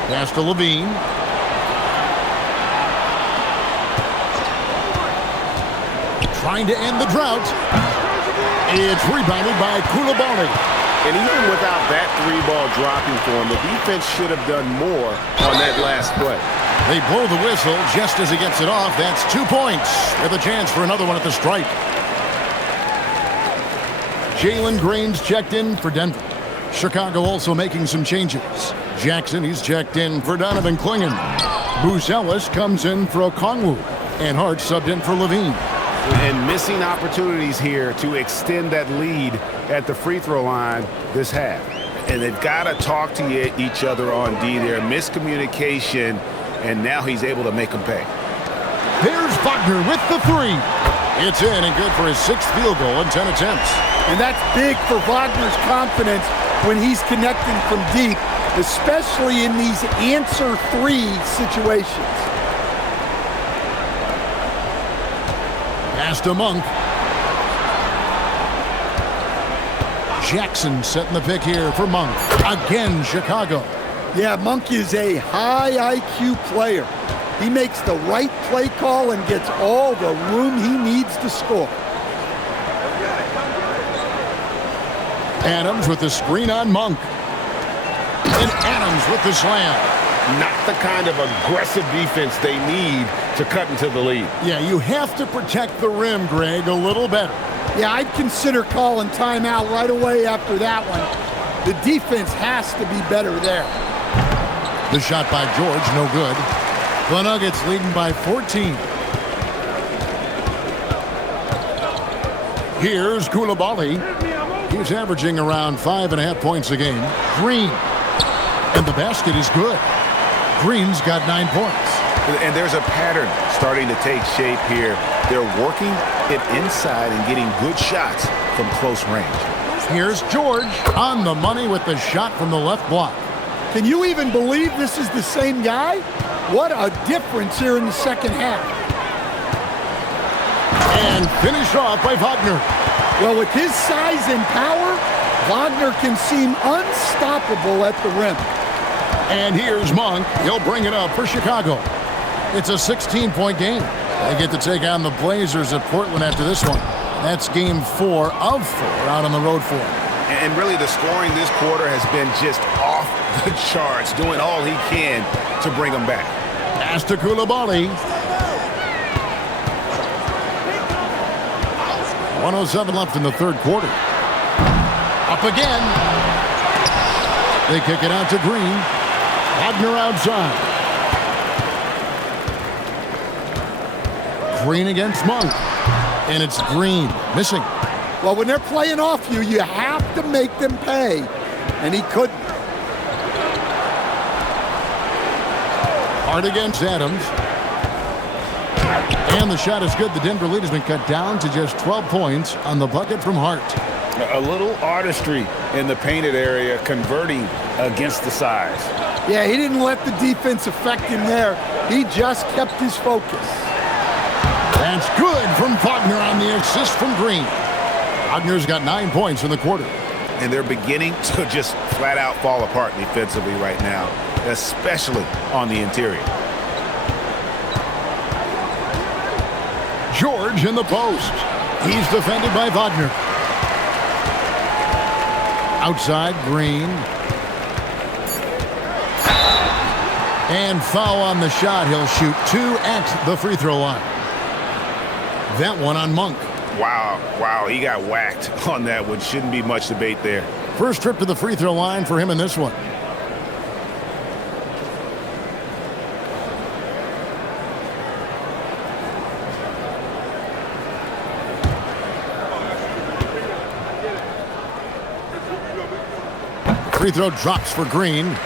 Pass to Levine. Trying to end the drought. It's rebounded by Koulibaly. And even without that 3-ball dropping for him, the defense should have done more on that last play. They blow the whistle just as he gets it off. That's 2 points with a chance for another one at the stripe. Jalen Green's checked in for Denver. Chicago also making some changes. Jackson, he's checked in for Donovan Klingen. Buzelis comes in for Okongwu. And Hart subbed in for Levine. And missing opportunities here to extend that lead at the free throw line this half. And they've got to talk to each other on D there. Miscommunication, and now he's able to make them pay. There's Wagner with the 3. It's in and good for his 6th field goal in 10 attempts. And that's big for Wagner's confidence when he's connecting from deep, especially in these answer 3 situations. Pass to Monk. Jackson setting the pick here for Monk. Again, Chicago. Yeah, Monk is a high IQ player. He makes the right play call and gets all the room he needs to score. Adams with the screen on Monk. And Adams with the slam. Not the kind of aggressive defense they need to cut into the lead. Yeah, you have to protect the rim, Greg, a little better. Yeah, I'd consider calling timeout right away after that one. The defense has to be better there. The shot by George, no good. The Nuggets leading by 14. Here's Koulibaly. He's averaging around 5.5 points a game. Green. And the basket is good. Green's got 9 points. And there's a pattern starting to take shape here. They're working it inside and getting good shots from close range. Here's George on the money with the shot from the left block. Can you even believe this is the same guy? What a difference here in the second half. And finished off by Wagner. Well, with his size and power, Wagner can seem unstoppable at the rim. And here's Monk. He'll bring it up for Chicago. It's a 16-point game. They get to take on the Blazers at Portland after this one. That's game 4 of 4 out on the road for him. And really the scoring this quarter has been just off the charts, doing all he can to bring them back. Pass to Koulibaly. 1:07 left in the third quarter. Up again. They kick it out to Green. Wagner outside. Green against Monk. And it's Green missing. Well, when they're playing off you, you have to make them pay. And he couldn't. Hart against Adams. And the shot is good. The Denver lead has been cut down to just 12 points on the bucket from Hart. A little artistry in the painted area, converting against the size. Yeah, he didn't let the defense affect him there. He just kept his focus. That's good from Wagner on the assist from Green. Wagner's got 9 points in the quarter. And they're beginning to just flat out fall apart defensively right now, especially on the interior. George in the post. He's defended by Wagner. Outside, Green. And foul on the shot. He'll shoot 2 at the free throw line. That one on Monk. Wow, he got whacked on that one. Shouldn't be much debate there. First trip to the free throw line for him in this one. Free throw drops for Green.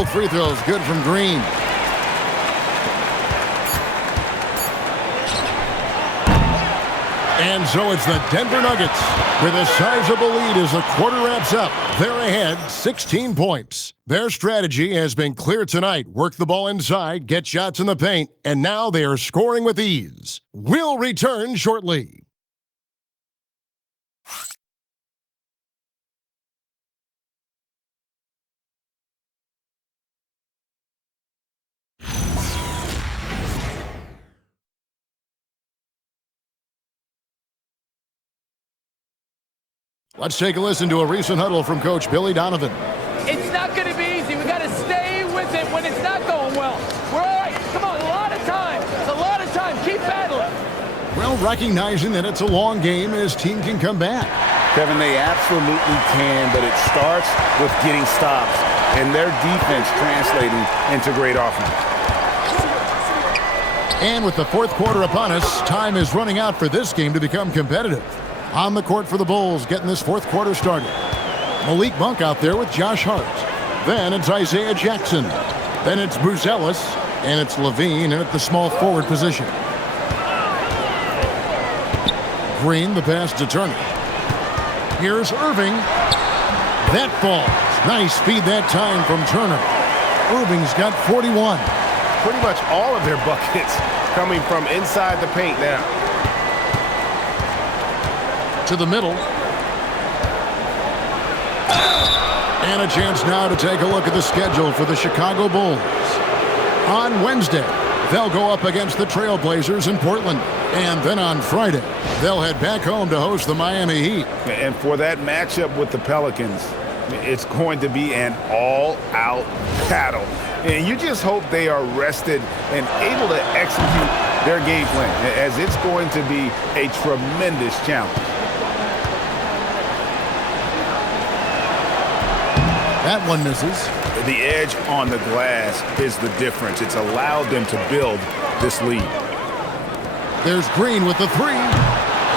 Both free throws good from Green. And so it's the Denver Nuggets with a sizable lead as the quarter wraps up. They're ahead 16 points. Their strategy has been clear tonight. Work the ball inside, get shots in the paint, and now they are scoring with ease. We'll return shortly. Let's take a listen to a recent huddle from Coach Billy Donovan. It's not going to be easy. We got to stay with it when it's not going well. We're all right. Come on, a lot of time. A lot of time. Keep battling. Well, recognizing that it's a long game and his team can come back. Kevin, they absolutely can, but it starts with getting stops and their defense translating into great offense. And with the fourth quarter upon us, time is running out for this game to become competitive. On the court for the Bulls, getting this fourth quarter started. Malik Monk out there with Josh Hart. Then it's Isaiah Jackson. Then it's Buzelis, and it's Levine, and at the small forward position. Green, the pass to Turner. Here's Irving. That falls. Nice speed that time from Turner. Irving's got 41. Pretty much all of their buckets coming from inside the paint now. To the middle. And a chance now to take a look at the schedule for the Chicago Bulls. On Wednesday, they'll go up against the Trailblazers in Portland. And then on Friday, they'll head back home to host the Miami Heat. And for that matchup with the Pelicans, it's going to be an all-out battle. And you just hope they are rested and able to execute their game plan, as it's going to be a tremendous challenge. That one misses. The edge on the glass is the difference. It's allowed them to build this lead. There's Green with the three.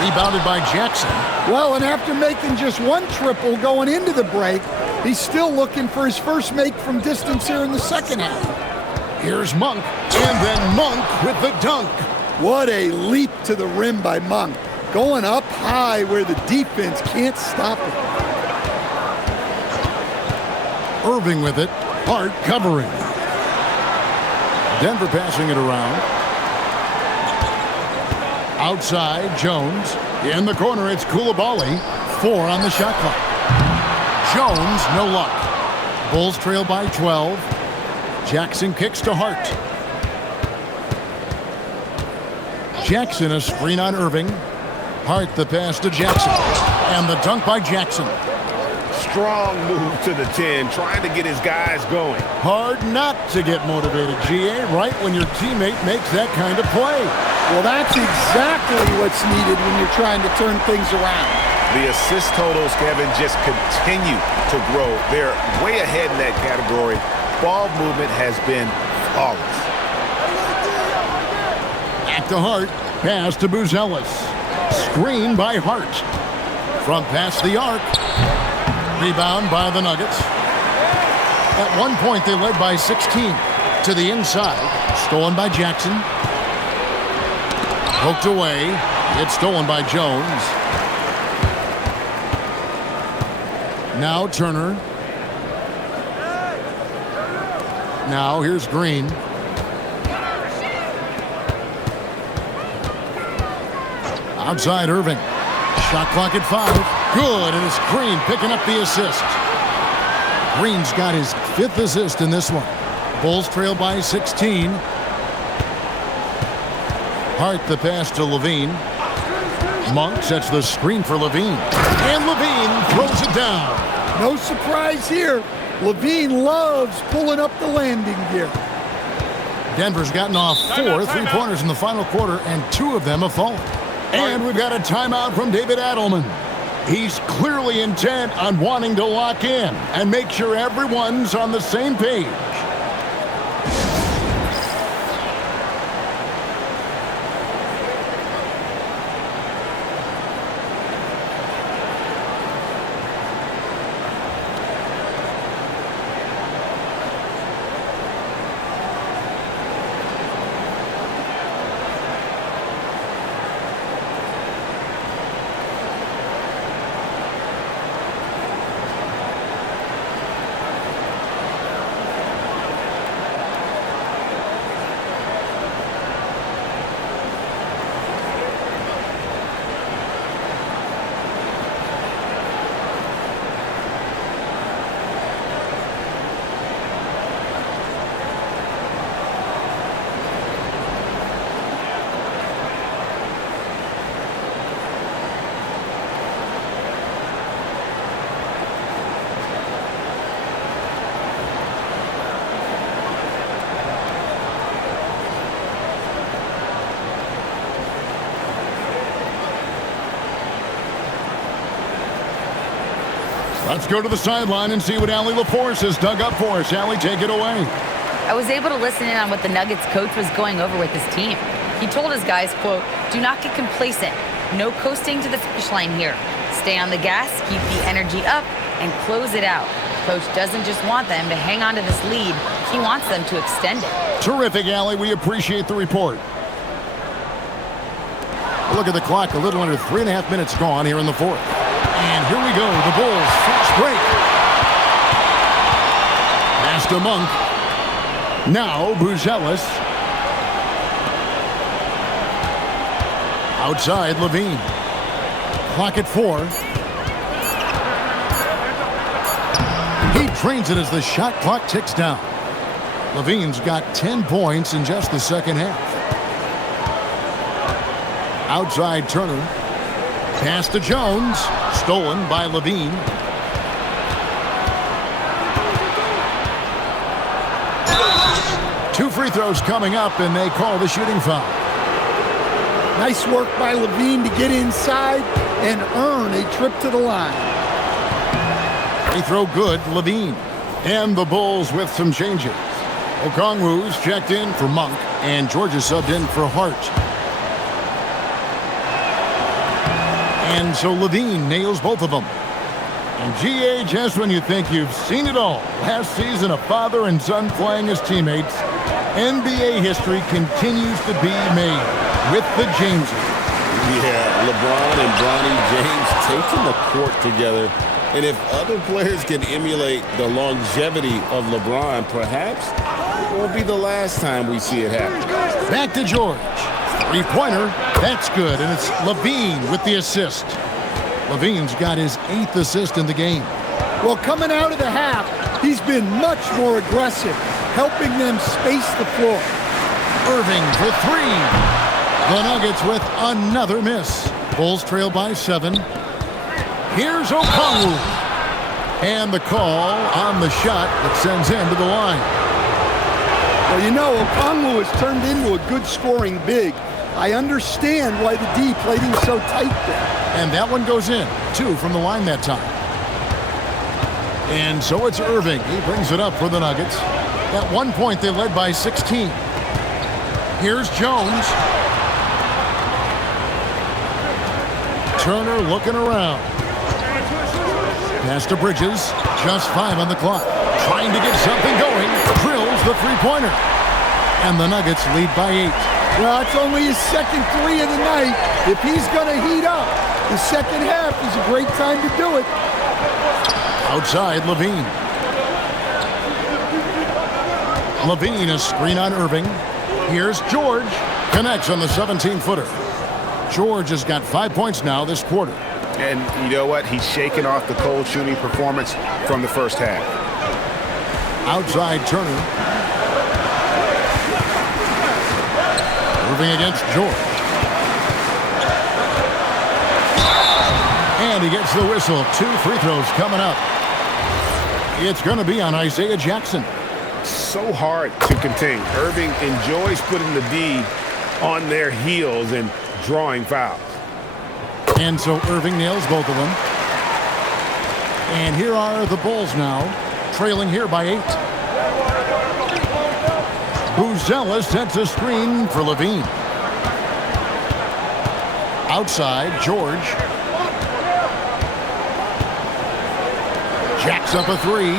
Rebounded by Jackson. Well, and after making just one triple going into the break, he's still looking for his first make from distance here in the second half. Here's Monk, and then Monk with the dunk. What a leap to the rim by Monk. Going up high where the defense can't stop it. Irving with it. Hart covering. Denver passing it around. Outside, Jones. In the corner, it's Coulibaly. 4 on the shot clock. Jones, no luck. Bulls trail by 12. Jackson kicks to Hart. Jackson, a screen on Irving. Hart, the pass to Jackson. And the dunk by Jackson. Strong move to the 10, trying to get his guys going. Hard not to get motivated, GA, right when your teammate makes that kind of play. Well, that's exactly what's needed when you're trying to turn things around. The assist totals, Kevin, just continue to grow. They're way ahead in that category. Ball movement has been flawless. Back to Hart. Pass to Buzelis. Screen by Hart. From past the arc. Rebound by the Nuggets. At one point, they led by 16. To the inside. Stolen by Jackson. Poked away. It's stolen by Jones. Now Turner. Now here's Green. Outside Irving. Shot clock at 5. Good, and it's Green picking up the assist. Green's got his 5th assist in this one. Bulls trail by 16. Hart the pass to Levine. Monk sets the screen for Levine. And Levine throws it down. No surprise here. Levine loves pulling up the landing gear. Denver's gotten off 4 3-pointers in the final quarter, and 2 of them have fallen. And we've got a timeout from David Adelman. He's clearly intent on wanting to lock in and make sure everyone's on the same page. Let's go to the sideline and see what Allie LaForce has dug up for us. Allie, take it away. I was able to listen in on what the Nuggets coach was going over with his team. He told his guys, quote, "Do not get complacent. No coasting to the finish line here. Stay on the gas, keep the energy up, and close it out." Coach doesn't just want them to hang on to this lead. He wants them to extend it. Terrific, Allie. We appreciate the report. Look at the clock. A little under 3.5 minutes gone here in the fourth. And here we go. The Bulls fast break. Pass to Monk. Now Buzelis. Outside Levine. Clock at 4. He trains it as the shot clock ticks down. Levine's got 10 points in just the second half. Outside Turner. Pass to Jones. Stolen by Levine. Two free throws coming up, and they call the shooting foul. Nice work by Levine to get inside and earn a trip to the line. Free throw good, Levine. And the Bulls with some changes. Okongwu's checked in for Monk, and Georgia subbed in for Hart. And so Levine nails both of them. And GA, just when you think you've seen it all, last season a father and son playing as teammates, NBA history continues to be made with the Jameses. Yeah, LeBron and Bronny James taking the court together. And if other players can emulate the longevity of LeBron, perhaps it won't be the last time we see it happen. Back to George. Three-pointer. That's good, and it's Levine with the assist. Levine's got his 8th assist in the game. Well, coming out of the half, he's been much more aggressive, helping them space the floor. Irving for 3. The Nuggets with another miss. Bulls trail by 7. Here's Okongwu. And the call on the shot that sends him to the line. Well, you know, Okongwu has turned into a good scoring big. I understand why the D played him so tight there. And that one goes in. 2 from the line that time. And so it's Irving. He brings it up for the Nuggets. At one point, they led by 16. Here's Jones. Turner looking around. Pass to Bridges. Just 5 on the clock. Trying to get something going. Drills the three-pointer. And the Nuggets lead by 8. Well, it's only his second three of the night. If he's going to heat up, the second half is a great time to do it. Outside, Levine. Levine, a screen on Irving. Here's George. Connects on the 17-footer. George has got 5 points now this quarter. And you know what? He's shaking off the cold shooting performance from the first half. Outside, Turner. Irving against George. And he gets the whistle. 2 free throws coming up. It's going to be on Isaiah Jackson. So hard to contain. Irving enjoys putting the D on their heels and drawing fouls. And so Irving nails both of them. And here are the Bulls now, trailing here by 8. Buzella sets a screen for Levine. Outside, George. Jacks up a 3.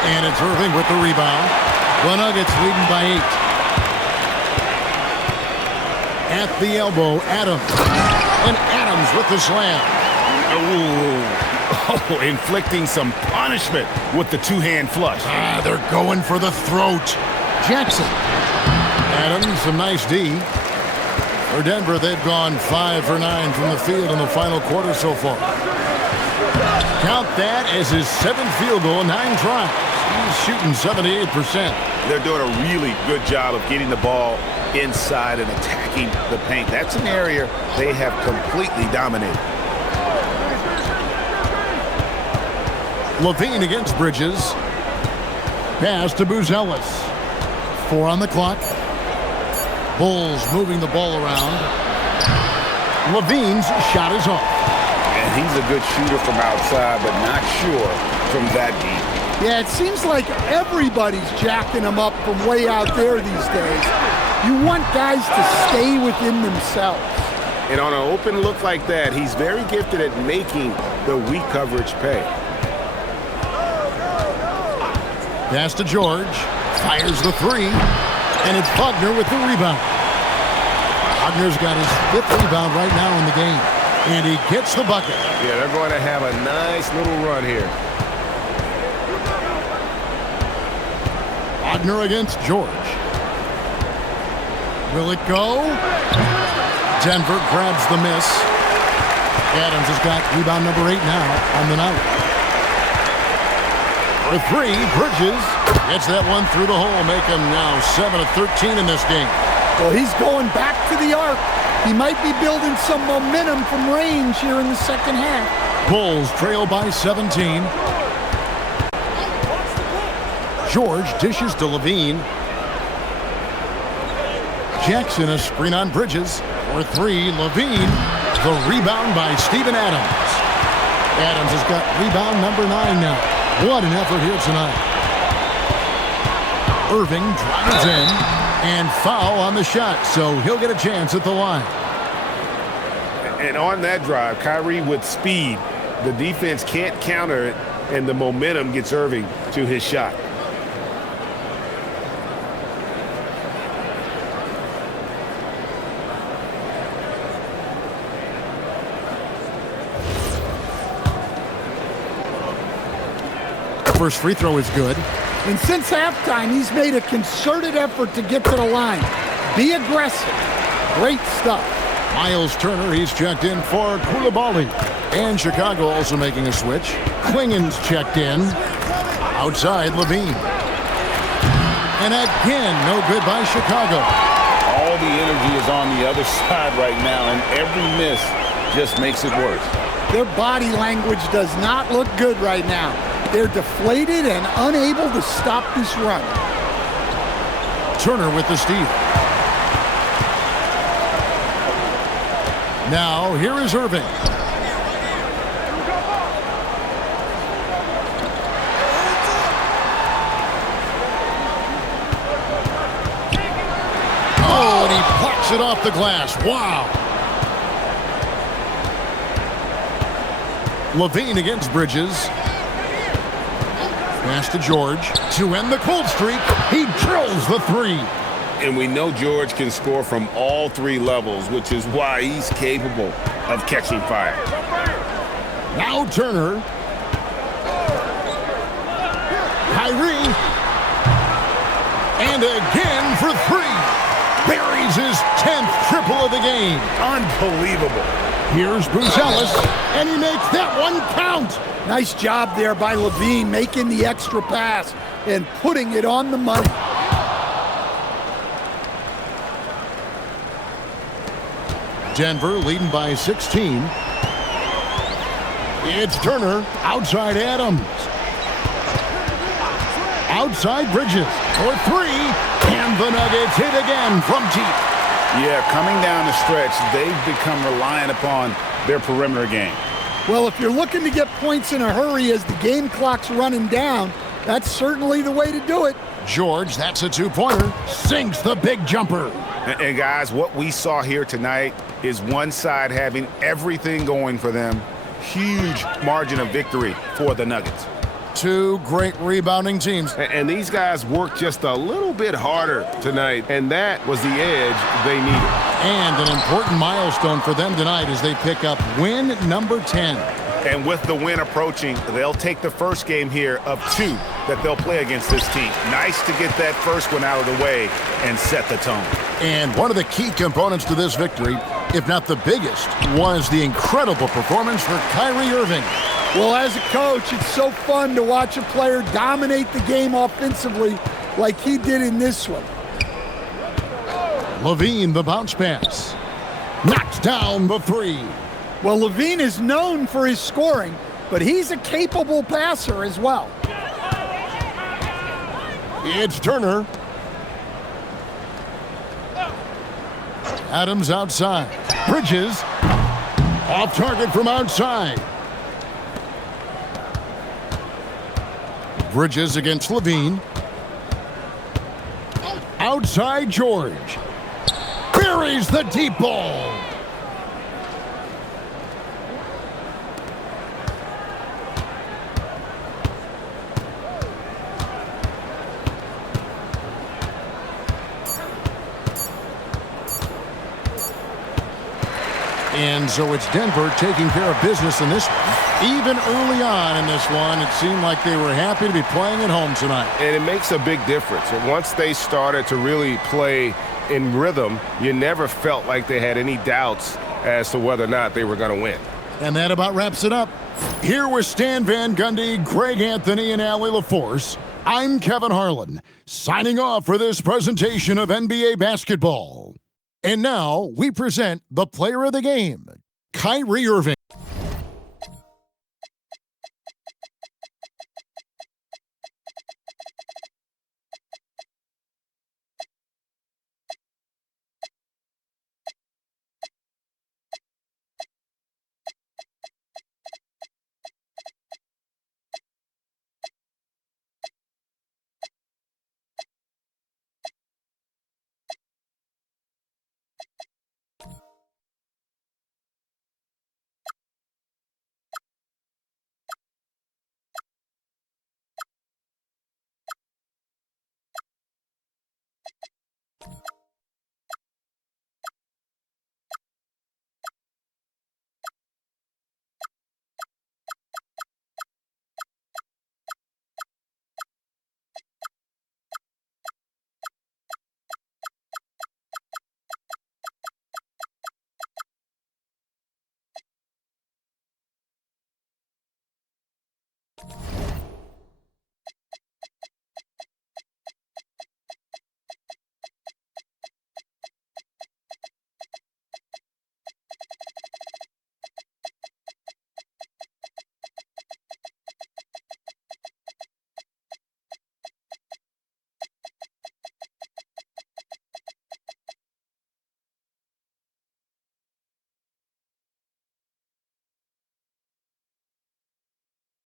And it's Irving with the rebound. The Nuggets leading by 8. At the elbow, Adams. And Adams with the slam. Oh, inflicting some punishment with the two-hand flush. They're going for the throat. Jackson. Adams, some nice D. For Denver, they've gone 5 for 9 from the field in the final quarter so far. Count that as his 7th field goal in 9 tries. He's shooting 78%. They're doing a really good job of getting the ball inside and attacking the paint. That's an area they have completely dominated. Levine against Bridges. Pass to Buzelis. 4 on the clock. Bulls moving the ball around. Levine's shot is off. And he's a good shooter from outside, but not sure from that deep. Yeah, it seems like everybody's jacking him up from way out there these days. You want guys to stay within themselves. And on an open look like that, he's very gifted at making the weak coverage pay. Pass to George. Fires the 3. And it's Wagner with the rebound. Wagner's got his 5th rebound right now in the game. And he gets the bucket. Yeah, they're going to have a nice little run here. Wagner against George. Will it go? Denver grabs the miss. Adams has got rebound number 8 now on the night. For 3, Bridges gets that one through the hole, make him now 7 of 13 in this game. Well, he's going back to the arc. He might be building some momentum from range here in the second half. Bulls trail by 17. George dishes to Levine. Jackson, a screen on Bridges. For 3, Levine. The rebound by Steven Adams. Adams has got rebound number 9 now. What an effort here tonight. Irving drives in and foul on the shot, so he'll get a chance at the line. And on that drive, Kyrie with speed. The defense can't counter it, and the momentum gets Irving to his shot. First free throw is good. And since halftime, he's made a concerted effort to get to the line. Be aggressive. Great stuff. Miles Turner, he's checked in for Koulibaly. And Chicago also making a switch. Klingen's checked in. Outside, Levine. And again, no good by Chicago. All the energy is on the other side right now, and every miss just makes it worse. Their body language does not look good right now. They're deflated and unable to stop this run. Turner with the steal. Now, here is Irving. Oh, and he plucks it off the glass. Wow. Levine against Bridges. Pass to George to end the cold streak. He drills the 3. And we know George can score from all three levels, which is why he's capable of catching fire. Now Turner. Kyrie. And again for three. Buries his 10th triple of the game. Unbelievable. Here's Bruce Ellis, and he makes that one count. Nice job there by Levine, making the extra pass and putting it on the money. Denver leading by 16. It's Turner, outside Adams. Outside Bridges for three, and the Nuggets hit again from deep. Yeah, coming down the stretch, they've become reliant upon their perimeter game. Well, if you're looking to get points in a hurry as the game clock's running down, that's certainly the way to do it. George, that's a two-pointer, sinks the big jumper. And guys, what we saw here tonight is one side having everything going for them. Huge margin of victory for the Nuggets. Two great rebounding teams. And these guys worked just a little bit harder tonight, and that was the edge they needed. And an important milestone for them tonight as they pick up win number 10. And with the win approaching, they'll take the first game here of two that they'll play against this team. Nice to get that first one out of the way and set the tone. And one of the key components to this victory, if not the biggest, was the incredible performance for Kyrie Irving. Well, as a coach, it's so fun to watch a player dominate the game offensively like he did in this one. Levine, the bounce pass. Knocks down the three. Well, Levine is known for his scoring, but he's a capable passer as well. It's Turner. Adams outside. Bridges. Off target from outside. Bridges against Levine. Outside George. Buries the deep ball. And so it's Denver taking care of business in this one. Even early on in this one, it seemed like they were happy to be playing at home tonight. And it makes a big difference. And once they started to really play in rhythm, you never felt like they had any doubts as to whether or not they were going to win. And that about wraps it up. Here with Stan Van Gundy, Greg Anthony, and Allie LaForce, I'm Kevin Harlan, signing off for this presentation of NBA basketball. And now we present the player of the game, Kyrie Irving.